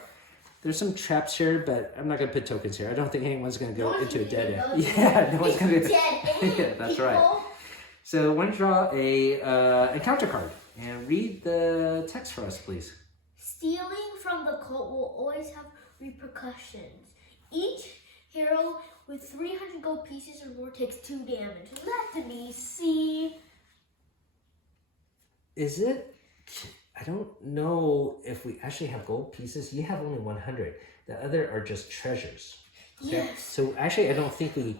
There's some traps here, but I'm not going to put tokens here. I don't think anyone's going to go into a dead end. Yeah, no one's going to. Yeah, that's right. So why don't you draw a encounter card and read the text for us, please. Stealing from the cult will always have repercussions. Each hero with 300 gold pieces or more takes 2 damage. Let me see. Is it? I don't know if we actually have gold pieces. You have only 100. The other are just treasures. Okay? Yes. So actually, I don't think we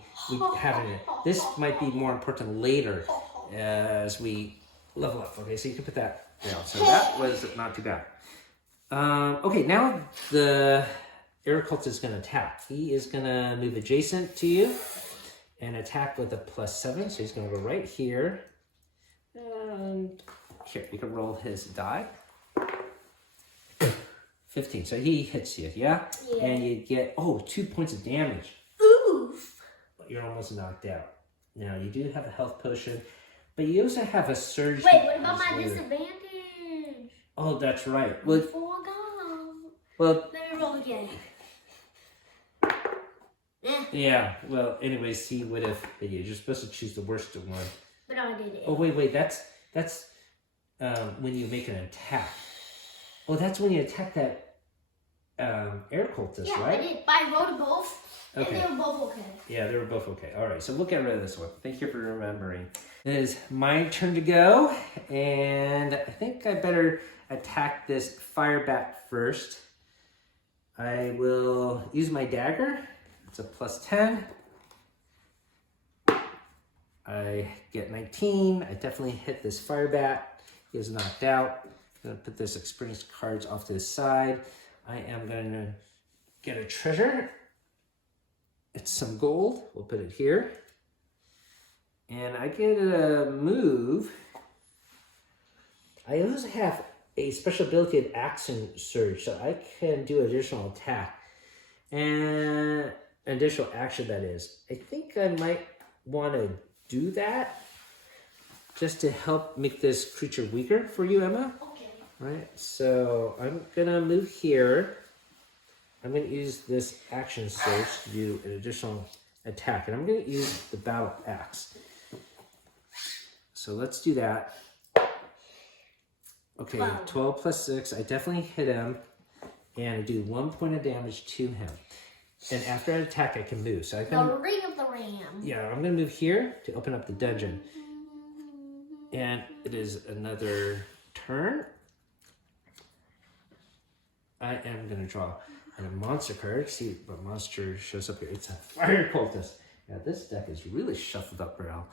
have any. This might be more important later as we level up. Okay, so you can put that down. So that was not too bad. Okay, now the air cult is going to attack. He is going to move adjacent to you and attack with a +7. So he's going to go right here. And here, you can roll his die. 15. So he hits you, yeah? Yeah. And you get, 2 points of damage. Oof. But you're almost knocked out. Now, you do have a health potion, but you also have a surge. Wait, what about my disadvantage? Oh, that's right. Well, Let me roll again. Yeah, well, anyways, he would have hit you. You're supposed to choose the worst one. But I did it. Oh, wait, that's when you make an attack. Oh, that's when you attack that air cultist, yeah, right? I did. But I rolled both, Okay. and they were both okay. Yeah, they were both okay. All right, so we'll get rid of this one. Thank you for remembering. It is my turn to go, and I think I better attack this fire bat first. I will use my dagger. It's a +10. I get 19. I definitely hit this fire bat. He is knocked out. I'm going to put this experience cards off to the side. I am going to get a treasure. It's some gold. We'll put it here. And I get a move. I also have a special ability of action surge, so I can do additional attack. And additional action, that is. I think I might want to do that just to help make this creature weaker for you, Emma. Okay. Right, so I'm gonna move here. I'm gonna use this action surge to do an additional attack, and I'm gonna use the battle axe. So let's do that. Okay, 12 + 6. I definitely hit him, and I do 1 point of damage to him. And after an attack, I can move. So I can. The ring of the ram. Yeah, I'm gonna move here to open up the dungeon. And it is another turn. I am gonna draw a monster card. See what monster shows up here. It's a fire cultist. Now this deck is really shuffled up, bro.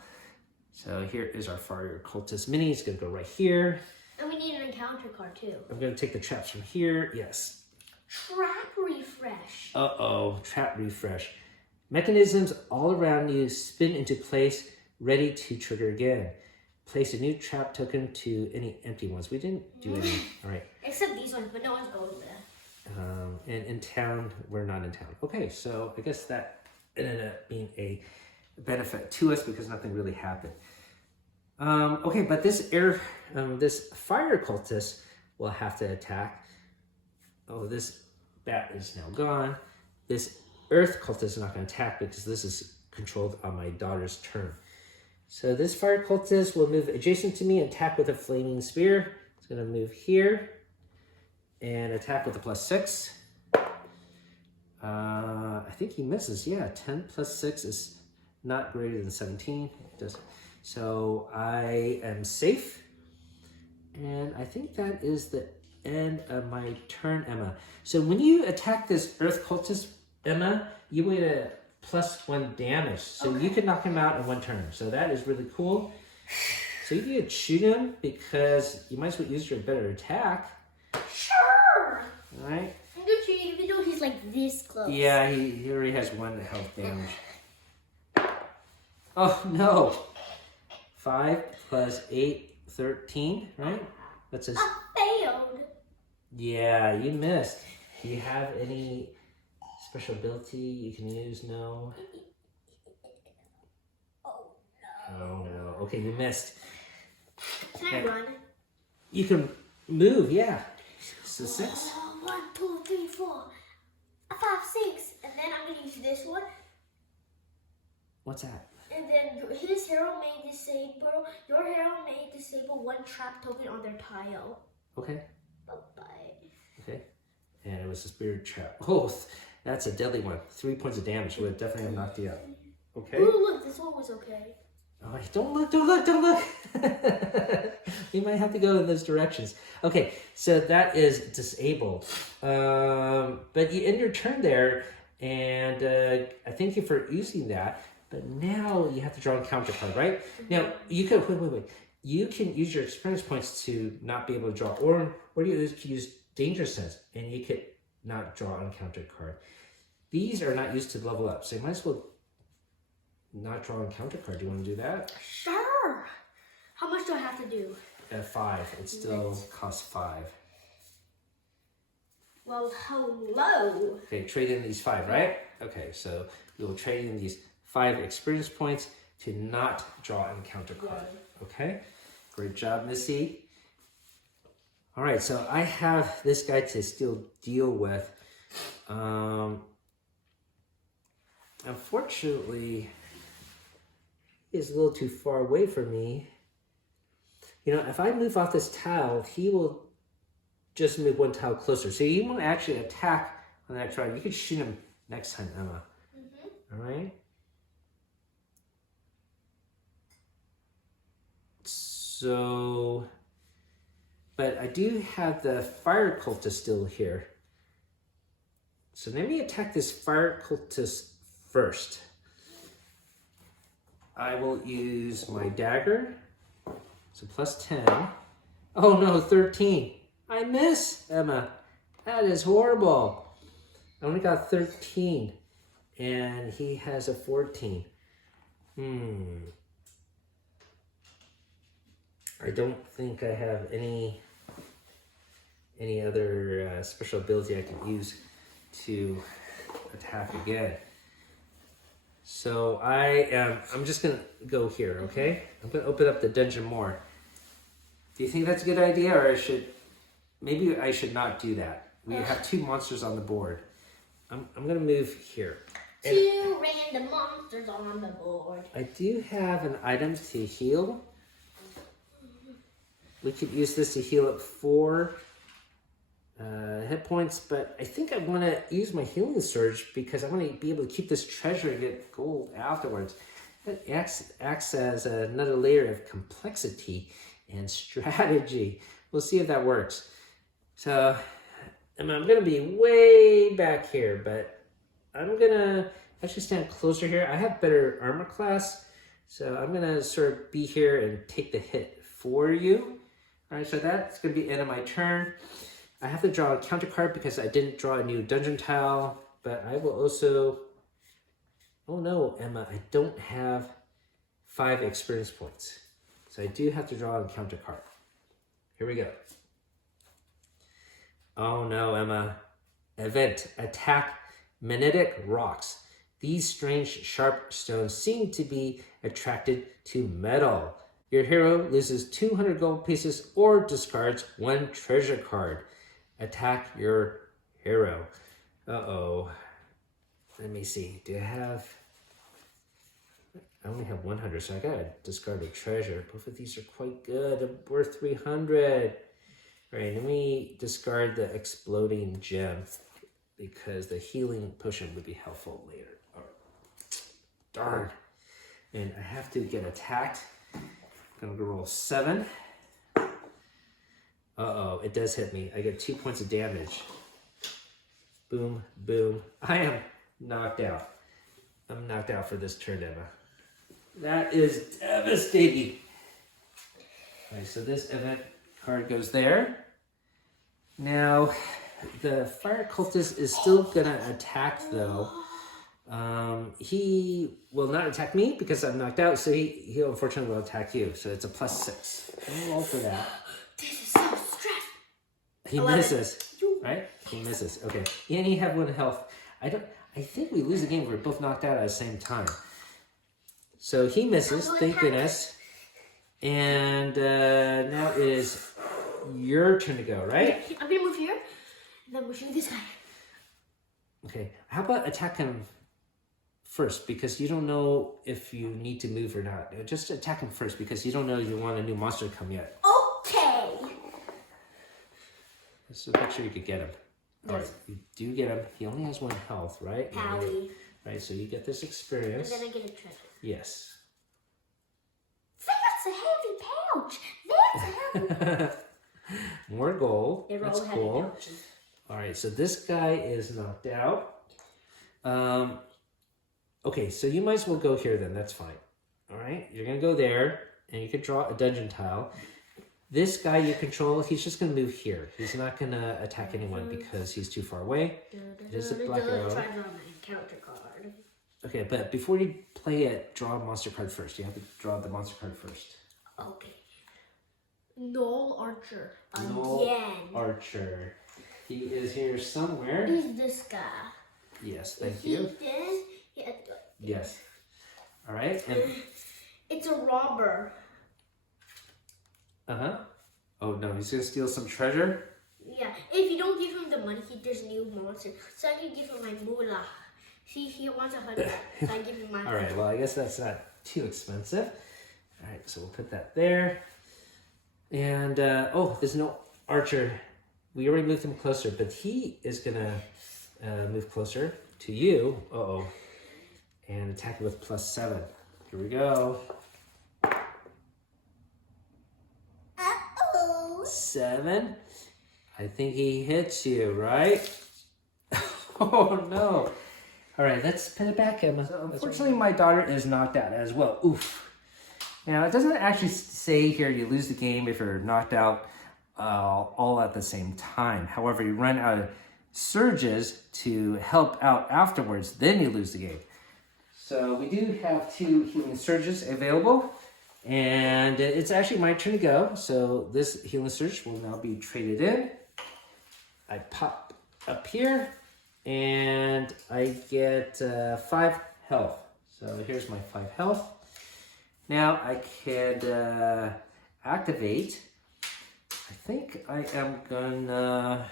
So here is our fire cultist mini. It's gonna go right here. And we need an encounter card too. I'm gonna take the traps from here. Yes. Trap refresh. Uh-oh, trap refresh. Mechanisms all around you spin into place, ready to trigger again. Place a new trap token to any empty ones. We didn't do any. All right. Except these ones, but no one's going there. And in town, we're not in town. Okay, so I guess that ended up being a benefit to us because nothing really happened. Okay, but this fire cultist will have to attack. Oh, this bat is now gone. This earth cultist is not going to attack because this is controlled on my daughter's turn. So this fire cultist will move adjacent to me and attack with a flaming spear. It's going to move here and attack with a +6. I think he misses. Yeah, 10 + 6 is not greater than 17. It does. So I am safe. And I think that is the end of my turn, Emma. So when you attack this earth cultist, Emma, you get a +1 damage. So you can knock him out in one turn. So that is really cool. So you can shoot him because you might as well use your better attack. Sure. All right. I'm gonna shoot you even though he's like this close. Yeah, he already has 1 health damage. Oh no. 5 + 8, 13, right? That's a... I failed. Yeah, you missed. Do you have any special ability you can use? No. Oh no. Okay, you missed. Can I run? You can move, yeah. So 6. 1, 2, 3, 4, 5, 6. And then I'm gonna use this one. What's that? And then his hero may disable, your hero may disable 1 trap token on their tile. Okay. Bye-bye. Okay. And it was a spirit trap. Oh, that's a deadly one. 3 points of damage. Would definitely have knocked you out. Okay. Ooh, look, this one was okay. Oh, don't look, don't look, don't look. You might have to go in those directions. Okay, so that is disabled. But you end your turn there, and I thank you for using that. But now you have to draw a counter card, right? Now, you could, wait. You can use your experience points to not be able to draw, or you could use Danger Sense, and you could not draw an encounter card. These are not used to level up, so you might as well not draw an encounter card. Do you want to do that? Sure. How much do I have to do? 5. It still costs 5. Well, hello. Okay, trade in these 5, right? Okay, so we will trade in these 5 experience points to not draw an encounter card. Okay, great job, Missy. All right, so I have this guy to still deal with. Unfortunately, he is a little too far away from me. You know, if I move off this tile, he will just move 1 tile closer. So you won't actually attack on that try. You could shoot him next time, Emma. All right? So, but I do have the fire cultist still here. So let me attack this fire cultist first. I will use my dagger. So plus 10. Oh no, 13. I miss, Emma. That is horrible. I only got 13. And he has a 14. I don't think I have any other special ability I can use to attack again. So I'm just gonna go here, okay? I'm gonna open up the dungeon more. Do you think that's a good idea, or maybe I should not do that? We have 2 monsters on the board. I'm gonna move here. 2 random monsters on the board. I do have an item to heal. We could use this to heal up 4 hit points, but I think I want to use my healing surge because I want to be able to keep this treasure and get gold afterwards. That acts as another layer of complexity and strategy. We'll see if that works. So I'm going to be way back here, but I'm going to actually stand closer here. I have better armor class, so I'm going to sort of be here and take the hit for you. All right, so that's going to be the end of my turn. I have to draw a counter card because I didn't draw a new dungeon tile, but I will also... Oh no, Emma, I don't have 5 experience points. So I do have to draw a counter card. Here we go. Oh no, Emma. Event, attack magnetic rocks. These strange sharp stones seem to be attracted to metal. Your hero loses 200 gold pieces or discards 1 treasure card. Attack your hero. Uh-oh. Let me see. Do I have... I only have 100, so I gotta discard a treasure. Both of these are quite good. I'm worth 300. All right, let me discard the exploding gem because the healing potion would be helpful later. Oh, darn. And I have to get attacked. I'm gonna roll 7. Uh-oh, it does hit me. I get 2 points of damage. Boom, boom. I am knocked out. I'm knocked out for this turn, Emma. That is devastating. All right, so this event card goes there. Now, the fire cultist is still gonna attack though. He will not attack me because I'm knocked out, so he unfortunately will attack you. So it's a +6. I'm roll for that. This is so stressful. He 11. misses, right? He misses. Okay, and he had 1 health. I think we lose the game. We're both knocked out at the same time. So he misses, thank goodness. And now it is your turn to go, right? Yeah, I'm gonna move here, and then we'll shoot this guy. Okay, how about attack him first, because you don't know if you need to move or not. Just attack him first, because you don't know if you want a new monster to come yet. Okay. So make sure you could get him. All right, you do get him. He only has 1 health, right? Howie. Right, so you get this experience. And then I get a treasure. Yes. That's a heavy pouch. That's a heavy. More gold. They're That's all heavy cool. pouches. All right, so this guy is knocked out. Okay, so you might as well go here then. That's fine. All right, you're gonna go there, and you can draw a dungeon tile. This guy you control, he's just gonna move here. He's not gonna attack anyone because he's too far away. It is a black arrow. Try to draw my encounter card. Okay, but before you play it, draw a monster card first. You have to draw the monster card first. Okay. Noel Archer. Noel Again. Archer. He is here somewhere. He's this guy. Yes, thank you. Yes. All right. And it's a robber. uh-huh. Oh no, he's gonna steal some treasure? Yeah. If you don't give him the money, there's new monster. So I can give him my moolah. See, he wants 100. So I give him my. All right, well, I guess that's not too expensive. All right, so we'll put that there. And, oh, there's no Archer. We already moved him closer, but he is going to move closer to you. Uh-oh. And attack it with +7. Here we go. Uh-oh. 7. I think he hits you, right? Oh, no. All right, let's put it back, Emma. So unfortunately, my daughter is knocked out as well. Oof. Now, it doesn't actually say here you lose the game if you're knocked out all at the same time. However, you run out of surges to help out afterwards, then you lose the game. So we do have 2 healing surges available, and it's actually my turn to go. So this healing surge will now be traded in. I pop up here, and I get 5 health. So here's my 5 health. Now I could activate. I think I am gonna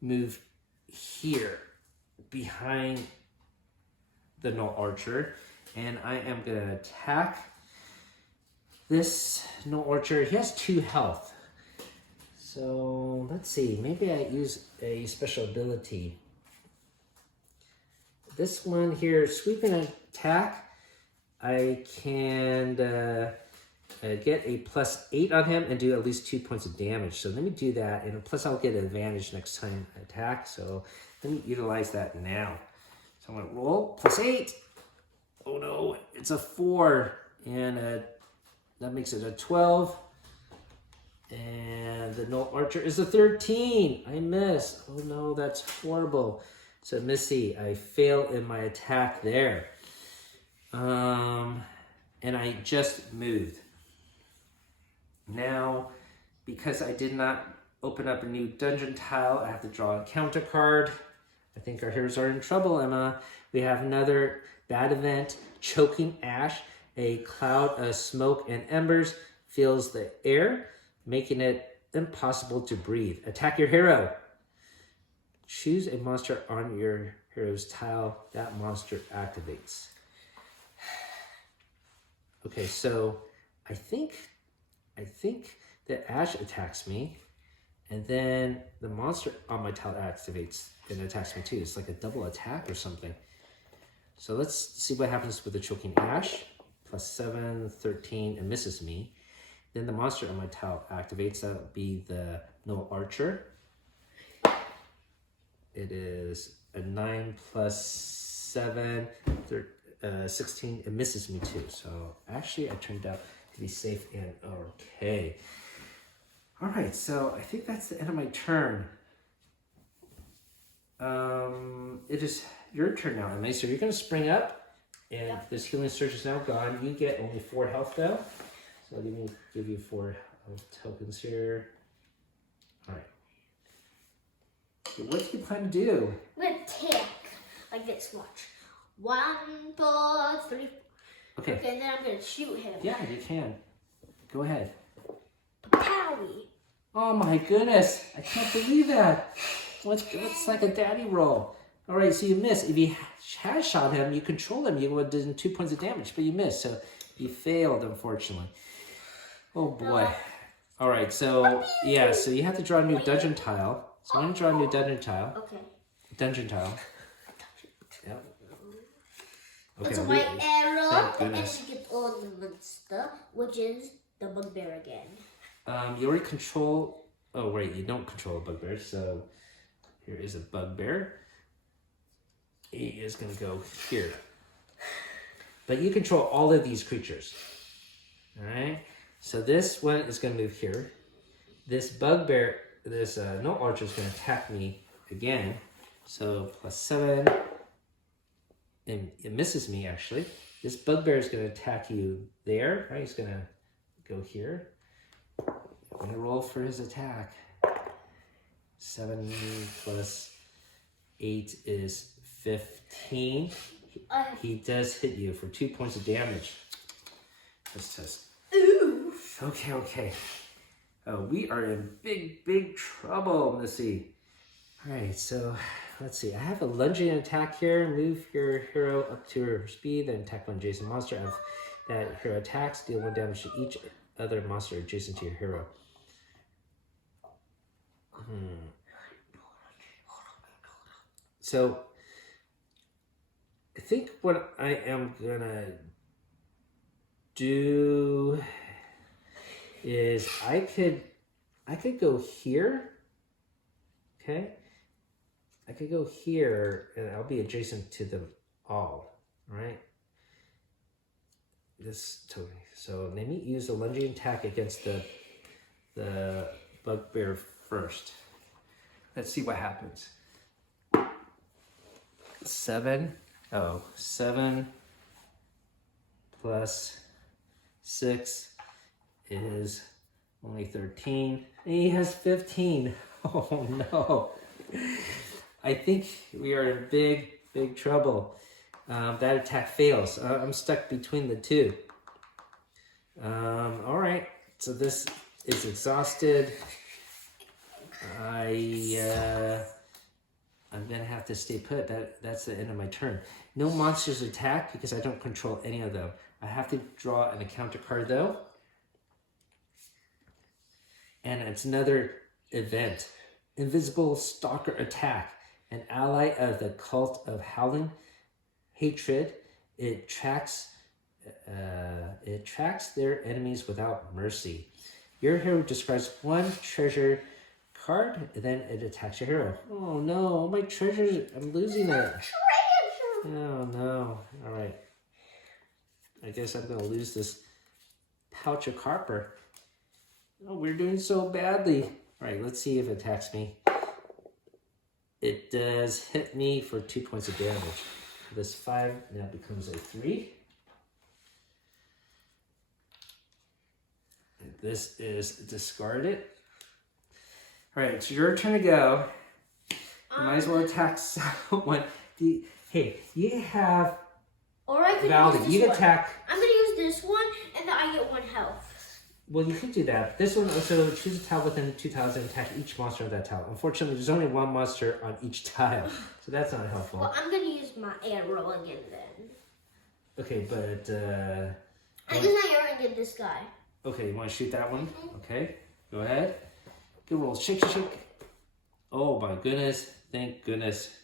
move here behind the Noel Archer, and I am gonna attack this Noel Archer. He has 2 health. So let's see, maybe I use a special ability. This one here, sweeping attack. I can get a +8 on him and do at least 2 points of damage. So let me do that, and plus I'll get an advantage next time I attack. So let me utilize that now. So I'm gonna roll +8. Oh no, it's a 4, and that makes it a 12. And the Noel Archer is a 13. I miss. Oh no, that's horrible. So Missy, I fail in my attack there. And I just moved. Now, because I did not open up a new dungeon tile, I have to draw a counter card. I think our heroes are in trouble, Emma. We have another bad event, choking ash. A cloud of smoke and embers fills the air, making it impossible to breathe. Attack your hero. Choose a monster on your hero's tile. That monster activates. Okay, so I think that ash attacks me, and then the monster on my tile activates and attacks me too. It's like a double attack or something. So let's see what happens with the choking ash. +7, 13, and misses me. Then the monster on my tile activates. That would be the Noel Archer. It is a 9 + 7, 16. It misses me too. So actually, I turned out to be safe and okay. All right, so I think that's the end of my turn. It is your turn now, Emily. So you're going to spring up, and this healing surge is now gone. You get only 4 health though. So let me give you 4 health tokens here. All right. So what do you plan to do? I'm gonna tick like this. Watch. 1, 2, 3. Okay. Okay, and then I'm gonna shoot him. Yeah, you can. Go ahead. Powie. Oh my goodness! I can't believe that. What's like a daddy roll? All right, so you miss. If you had shot him, you control him. You would have done 2 points of damage, but you missed, so you failed, unfortunately. Oh boy. All right, so yeah, so you have to draw a new dungeon tile. So I'm gonna draw a new dungeon tile. Okay. Dungeon tile. Yep. Okay, It's a white arrow, thank and goodness. you get all the monster, which is the bugbear again. You already control. Oh wait, you don't control a bugbear. So here is a bugbear. He is gonna go here. But you control all of these creatures. All right. So this one is gonna move here. This bugbear, this no archer is gonna attack me again. So +7. And it misses me actually. This bugbear is gonna attack you there. Right? He's gonna go here. I'm gonna roll for his attack. 7 + 8 is 15. He does hit you for 2 points of damage. Let's test. Ooh. Okay. Oh, we are in big trouble, Missy. All right, so let's see. I have a lunging attack here. Move your hero up to her speed, then attack one adjacent monster. If that hero attacks, deal 1 damage to each other monster adjacent to your hero. So I think what I am gonna do is I could go here. Okay. I could go here and I'll be adjacent to them all. Right? This token. So let me use the lunging attack against the bugbear first. Let's see what happens. 7 plus 6 is only 13. And he has 15. Oh no. I think we are in big trouble. That attack fails. I'm stuck between the two. All right. So this is exhausted. I'm gonna have to stay put. That's the end of my turn. No monsters attack because I don't control any of them. I have to draw an encounter card though. And it's another event. Invisible Stalker Attack. An ally of the cult of howling hatred. It tracks their enemies without mercy. Your hero describes 1 treasure card, and then it attacks your hero. Oh no, my treasures, I'm losing it. Oh no. All right. I guess I'm gonna lose this pouch of copper. Oh, we're doing so badly. All right, let's see if it attacks me. It does hit me for 2 points of damage. This 5 now becomes a 3. And this is discarded. All right, it's your turn to go. You might as well attack someone. Hey, you have Or I could Valdi. use this You one. attack. I'm gonna use this one, and then I get 1 health. Well, you could do that. This one also choose a tile within 2 tiles and attack each monster of that tile. Unfortunately, there's only 1 monster on each tile, so that's not helpful. Well, I'm gonna use my arrow again then. Okay, but I use my arrow against this guy. okay, you want to shoot that one? Okay, go ahead. Good roll. Shake. Oh my goodness! Thank goodness.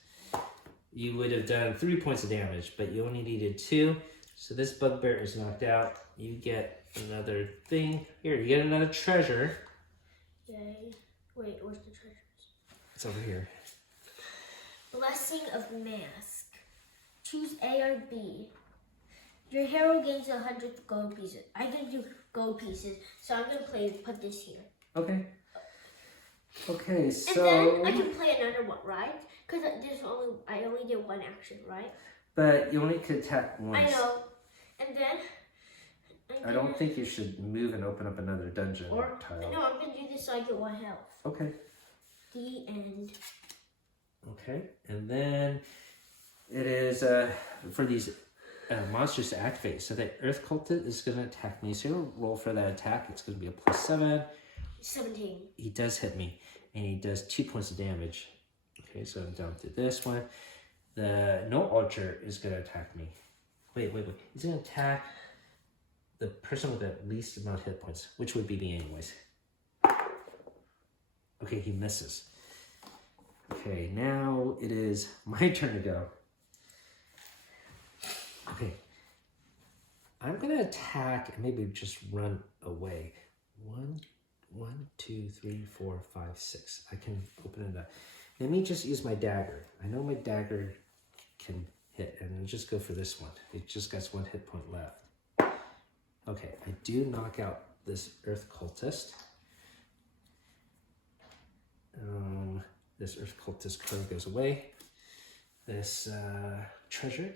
You would have done 3 points of damage, but you only needed 2. So this bugbear is knocked out. You get another thing. Here, you get another treasure. Yay. Wait, where's the treasures? It's over here. Blessing of Mask. Choose A or B. Your hero gains 100 gold pieces. I can do gold pieces, so I'm gonna put this here. Okay. Okay, And so. then I can play another one, right? Because I only did 1 action, right? But you only could attack once. I know. And then I don't think you should move and open up another dungeon tile. No, I'm gonna do this so I get 1 health. Okay. The end. Okay, and then it is for these monsters to activate. So the Earth Cultist is going to attack me. So he'll roll for that attack. It's going to be a +7. 17. He does hit me, and he does 2 points of damage. Okay, so I'm down to this one. The No Archer is going to attack me. Wait. He's going to attack the person with the least amount of hit points, which would be me anyways. Okay, he misses. Okay, now it is my turn to go. Okay. I'm going to attack and maybe just run away. 1, 2, 3, 4, 5, 6. I can open it up. Let me just use my dagger. I know my dagger can hit, and I'll just go for this one. It just got 1 hit point left. Okay, I do knock out this Earth Cultist. This Earth Cultist card goes away. This treasure.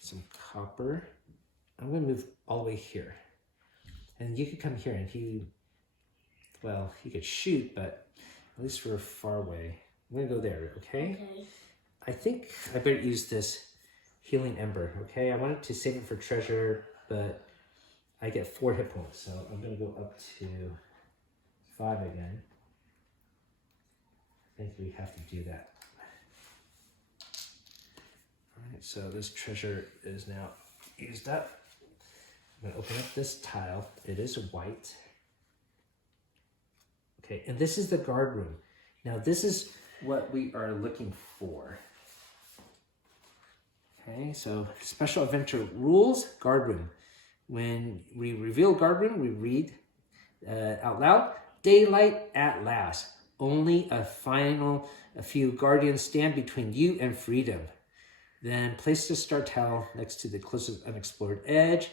Some copper. I'm going to move all the way here. And you could come here and he could shoot, but at least we're far away. I'm going to go there, okay? I think I better use this Healing Ember, okay? I wanted to save it for treasure, but I get 4 hit points, so I'm going to go up to 5 again. I think we have to do that. All right, so this treasure is now used up. I'm going to open up this tile. It is white. Okay, and this is the guard room. Now, this is what we are looking for. Okay, so special adventure rules, guard room. When we reveal guard room, we read out loud, daylight at last. Only a few guardians stand between you and freedom. Then place the start tile next to the closest unexplored edge.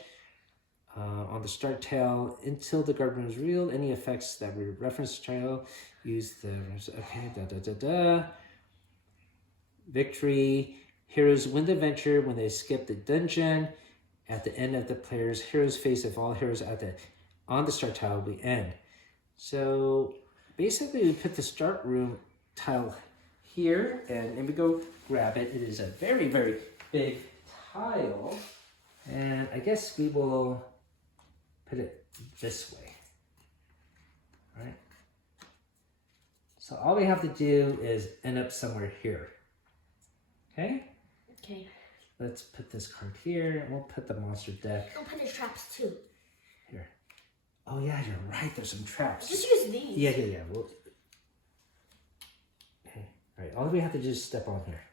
On the start tile until the guard room is revealed. Any effects that we reference the tile, use the, okay, Victory. Heroes win the adventure when they skip the dungeon. At the end of the player's hero's phase, if all heroes on the start tile, we end. So basically we put the start room tile here and then we go grab it. It is a very, very big tile. And I guess we will put it this way. All right. So all we have to do is end up somewhere here. Okay? Okay. Let's put this card here, and we'll put the monster deck. I'll put the traps too. Here. Oh yeah, you're right. There's some traps. Just use these. Yeah. Okay. All right. All we have to do is step on here.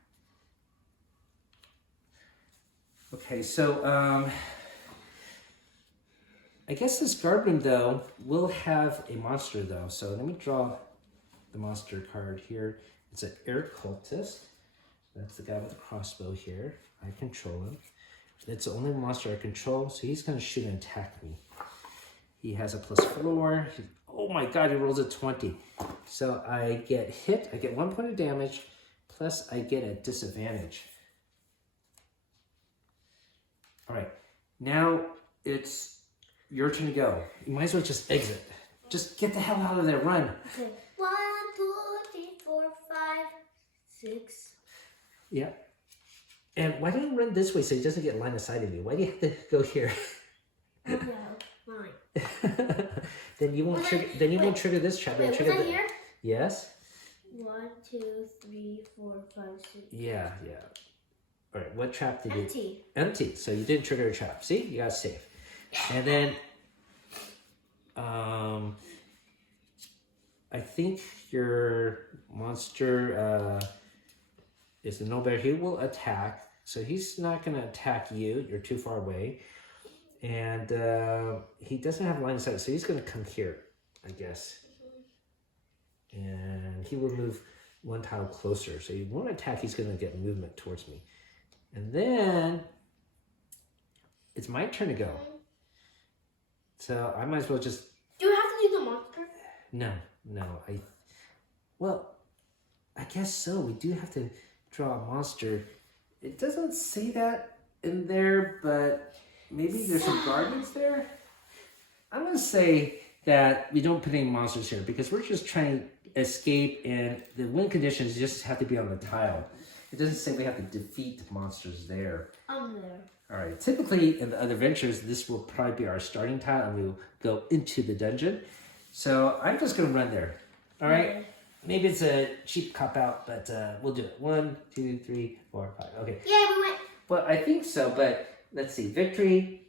Okay. So I guess this guard room though will have a monster though. So let me draw the monster card here. It's an Air Cultist. That's the guy with the crossbow here. I control him. It's the only monster I control, so he's going to shoot and attack me. He has a +4. Oh my god, he rolls a 20. So I get hit, I get 1 point of damage, plus I get a disadvantage. Alright, now it's your turn to go. You might as well just exit. Just get the hell out of there, run. Okay. 1, 2, 3, 4, 5, 6. Yeah. And why don't you run this way so he doesn't get line of sight of you? Why do you have to go here? Oh, no, mine. Then you won't trigger. Then you won't trigger this trap. Wait, Trigger was I here? Yes. 1, 2, 3, 4, 5, 6. Yeah. All right. What trap did you? Empty. Empty. So you didn't trigger a trap. See, you got safe. And then, I think your monster is the no bear. He will attack. So he's not going to attack you. You're too far away. And he doesn't have line of sight, so he's going to come here, I guess. And he will move 1 tile closer. So he won't attack. He's going to get movement towards me. And then it's my turn to go. So I might as well just... Do you have to do the monster? No. Well, I guess so. We do have to draw a monster. It doesn't say that in there, but maybe there's some guardians there. I'm going to say that we don't put any monsters here because we're just trying to escape, and the win conditions just have to be on the tile. It doesn't say we have to defeat monsters there. I'm there. All right. Typically, in the other adventures, this will probably be our starting tile, and we'll go into the dungeon. So I'm just going to run there. All right. Maybe it's a cheap cop out, but we'll do it. 1, 2, 3, 4, 5. Okay. Yeah, we went. Well, I think so, but let's see. Victory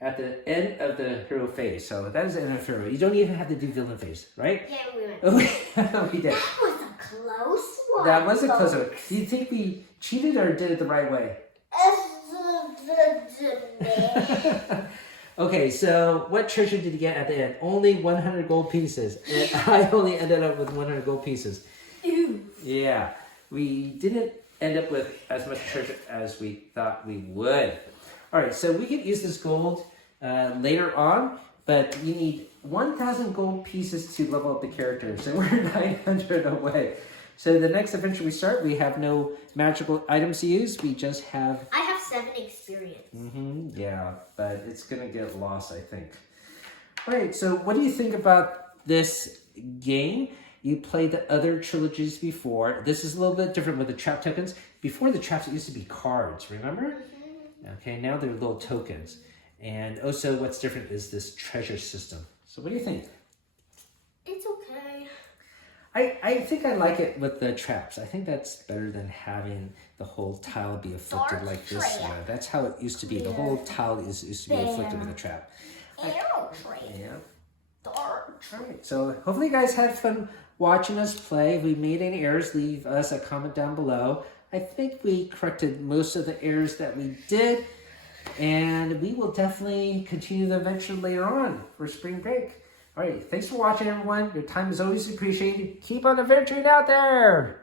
at the end of the hero phase. So that is the end of hero. You don't even have to do villain phase, right? Yeah, we went. We did. That was a close one. That was a close one. Do you think we cheated or did it the right way? Okay, so what treasure did you get at the end? Only 100 gold pieces. And I only ended up with 100 gold pieces. Ew. Yeah, we didn't end up with as much treasure as we thought we would. All right, so we could use this gold later on, but you need 1,000 gold pieces to level up the character. So we're 900 away. So the next adventure we start, we have no magical items to use. We just have... I have 7 experience. Yeah, but it's going to get lost, I think. All right, so what do you think about this game? You played the other trilogies before. This is a little bit different with the trap tokens. Before the traps, it used to be cards, remember? Okay, now they're little tokens. And also what's different is this treasure system. So what do you think? It's okay. I think I like it with the traps. I think that's better than having the whole tile be afflicted Dark like this. trap. That's how it used to be. The whole tile used to be afflicted with a trap. Arrow tree. Yeah. Dark. All right. So hopefully you guys had fun watching us play. If we made any errors, leave us a comment down below. I think we corrected most of the errors that we did. And we will definitely continue the adventure later on for spring break. All right, thanks for watching, everyone. Your time is always appreciated. Keep on adventuring out there.